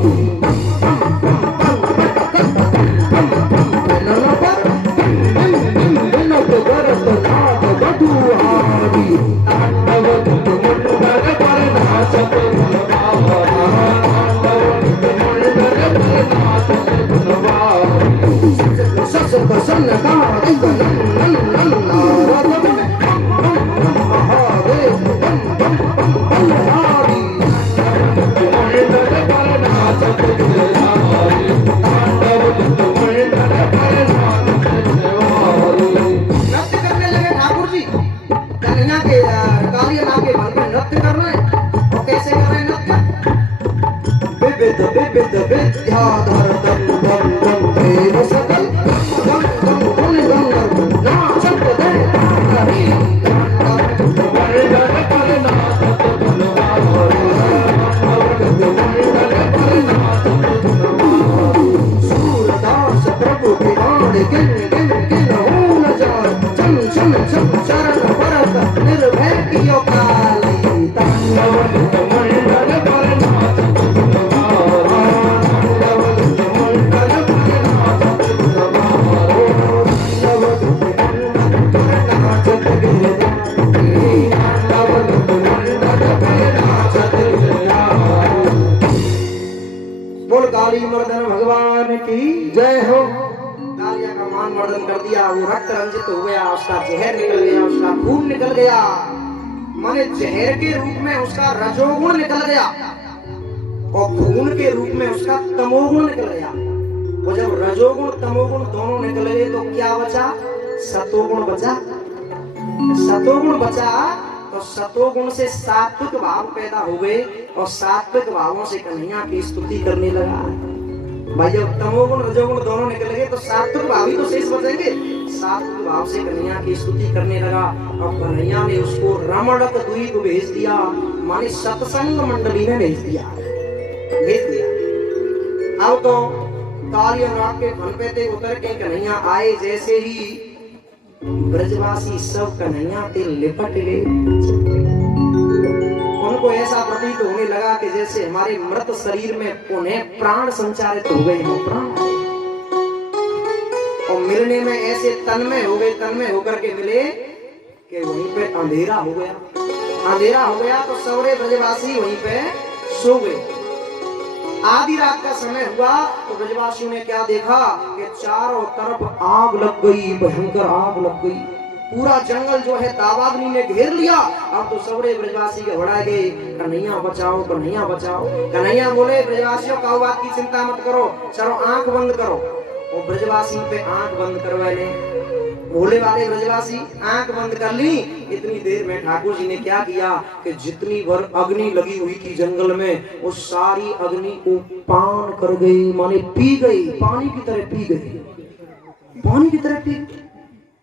भगवान की जय हो। कालिया का मान मर्दन कर दिया, वो रक्त रंजित हो गया, उसका जहर निकल गया, उसका खून निकल गया, माने जहर के रूप में उसका रजोगुण निकल गया और खून के रूप में उसका तमोगुण निकल गया। और जब रजोगुण तमोगुण दोनों निकल गए तो क्या बचा? सतोगुण बचा। सतोगुण बचा तो सतोगुण से सात्विक भाव पैदा हो गए और सात्विक भावों से कन्हैया की स्तुति करने लगा। भाई जब तमोगुण रजोगुण दोनों निकल गए तो सात्विक भाव ही तो शेष बचेंगे। सात्विक भाव से कन्हैया की स्तुति करने लगा और कन्हैया ने उसको रमणक द्वीप भेज दिया, माने सत्संग मंडली में भेज दिया। अब तो कालिया नाग के फन पे थे उतर के कन्हैया आए, जैसे ही ब्रजवासी सब कन्हैया ते लिपट गए। उनको ऐसा प्रतीत होने लगा कि जैसे हमारे मृत शरीर में पुनः प्राण संचारित हो गए हो, प्राण और मिलने में ऐसे तन्मय हो गए, तन्मय होकर के मिले कि वहीं पे अंधेरा हो गया। अंधेरा हो गया तो सवरे ब्रजवासी वहीं पे सो गए। आधी रात का समय हुआ तो ब्रजवासियों ने क्या देखा कि चारों तरफ आग लग गई, भयंकर आग लग गई। पूरा जंगल जो है दावाग्नि ने घेर लिया। अब तो सबरे ब्रजवासी घबरा गए, कन्हैया बचाओ, कन्हैया बचाओ। कन्हैया बोले ब्रजवासियों का बात की चिंता मत करो, चलो आंख बंद करो। और ब्रजवासी पे आंख बंद करवाए, भोले वाले ब्रजवासी आंख बंद कर ली। इतनी देर में ठाकुर जी ने क्या किया कि जितनी भर अग्नि लगी हुई थी जंगल में, वो सारी अग्नि को पान कर गई, माने पी गई, पानी की तरह पी गई, पानी की तरह पी।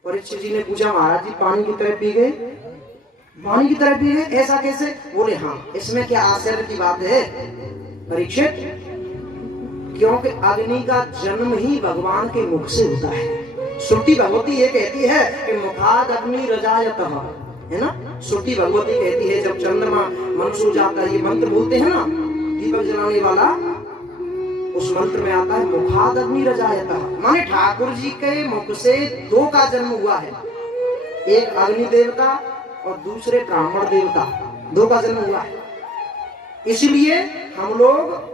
परीक्षित जी ने पूछा, महाराज जी पानी की तरह पी गए? पानी की तरह पी गए, ऐसा कैसे? बोले हाँ, इसमें क्या आश्चर्य की बात है परीक्षित, क्योंकि अग्नि का जन्म ही भगवान के मुख से होता है। श्रुति भगवती ये कहती है कि मुखाद अग्नि रजायतः, है ना। श्रुति भगवती कहती है जब चंद्रमा मन सो जाता है, ये मंत्र बोलते हैं ना दीपक जलाने वाला, उस मंत्र में आता है मुखाद अग्नि रजायतः, माने ठाकुर जी के मुख से दो का जन्म हुआ है, एक अग्नि देवता और दूसरे ब्राह्मण देवता, दो का जन्म हुआ है। इसलिए हम लोग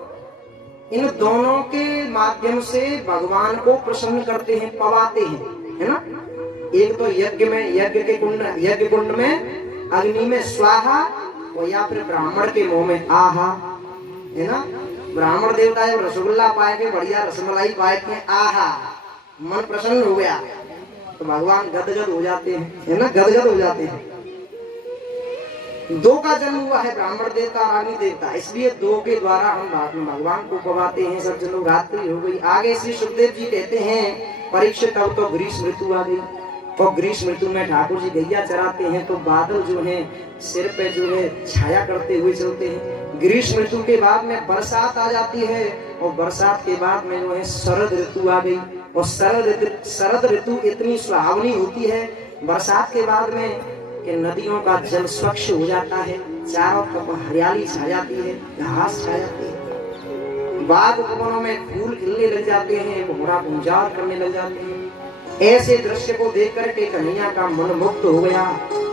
इन दोनों के माध्यम से भगवान को प्रसन्न करते हैं, पवाते हैं, है ना। एक तो यज्ञ में, यज्ञ कुंड में अग्नि में स्वाहा, और या फिर ब्राह्मण के मुंह में आहा, है ना। ब्राह्मण देवता है रसगुल्ला पाए के, बढ़िया रसमलाई पाए के, आहा, मन प्रसन्न हो गया तो भगवान गदगद हो जाते हैं, है ना, गदगद हो जाते हैं। दो का जन्म हुआ है, ब्राह्मण देवता और अग्नि देवता, इसलिए दो के द्वारा हम भगवान को पवाते हैं। सब जनों रात्रि हो गई। आगे श्री सुखदेव जी कहते हैं परीक्षित अब तो ग्रीष्म ऋतु आ गई, और ग्रीष्म ऋतु में ठाकुर जी गैया चराते हैं तो बादल जो है सिर पे जो है छाया करते हुए चलते हैं। ग्रीष्म ऋतु के बाद में बरसात आ जाती है, और बरसात के बाद में जो है शरद ऋतु आ गई, और शरद ऋतु इतनी सुहावनी होती है बरसात के बाद में कि नदियों का जल स्वच्छ हो जाता है, चारों तरफ हरियाली छा जाती है, घास छा जाती है, बाग उपवनों में फूल खिलने लग जाते हैं, भौरा गुंजार करने लग जाते हैं। ऐसे दृश्य को देख करके कन्हैया का मन मुक्त हो गया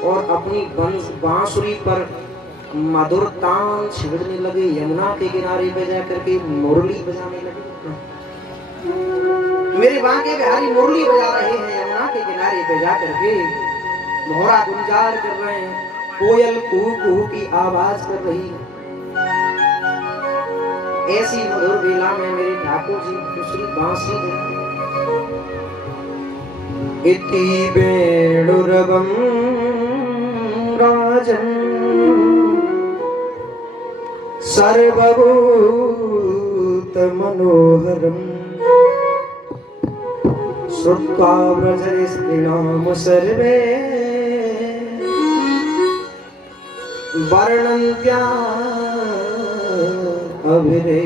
और अपनी बांसुरी पर मधुर तान छिड़ने लगे। यमुना के किनारे पे जाकर के मुरली बजाने लगे। मेरे बांके बिहारी मुरली बजा रहे हैं, यमुना के किनारे पे जाकर के भौरा गुंजार कर रहे हैं, कोयल कुहू कुहू की आवाज कर रही है। ऐसी मधुर बेला में मेरे ठाकुर जी दूसरी बांसुरी बजाते। इति वेणुरवं राजन् सर्वभूत मनोहरम् श्रुत्वा व्रजस्त्रीणां सर्वे वर्णन्त्या अभिरे।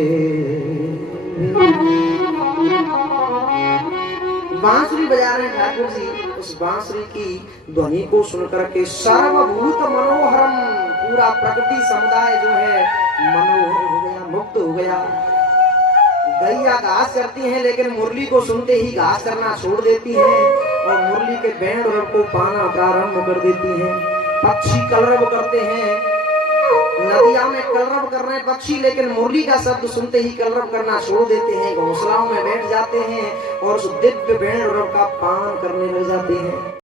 बांसुरी बजा रहे ठाकुर जी, उस बांसुरी की ध्वनि को सुनकर के सर्वभूत मनोहरम, पूरा प्रकृति समुदाय जो है मनोहर हो गया, मुक्त हो गया। गैया घास करती हैं, लेकिन मुरली को सुनते ही घास करना छोड़ देती हैं और मुरली के बैंड को पाना प्रारंभ कर देती हैं। पक्षी कलरव करते हैं, नदिया में कलरव कर रहे हैं पक्षी, लेकिन मुरली का शब्द सुनते ही कलरव करना छोड़ देते हैं, घोंसलाओं में बैठ जाते हैं और उस दिव्य बैंड का पान करने लग जाते हैं।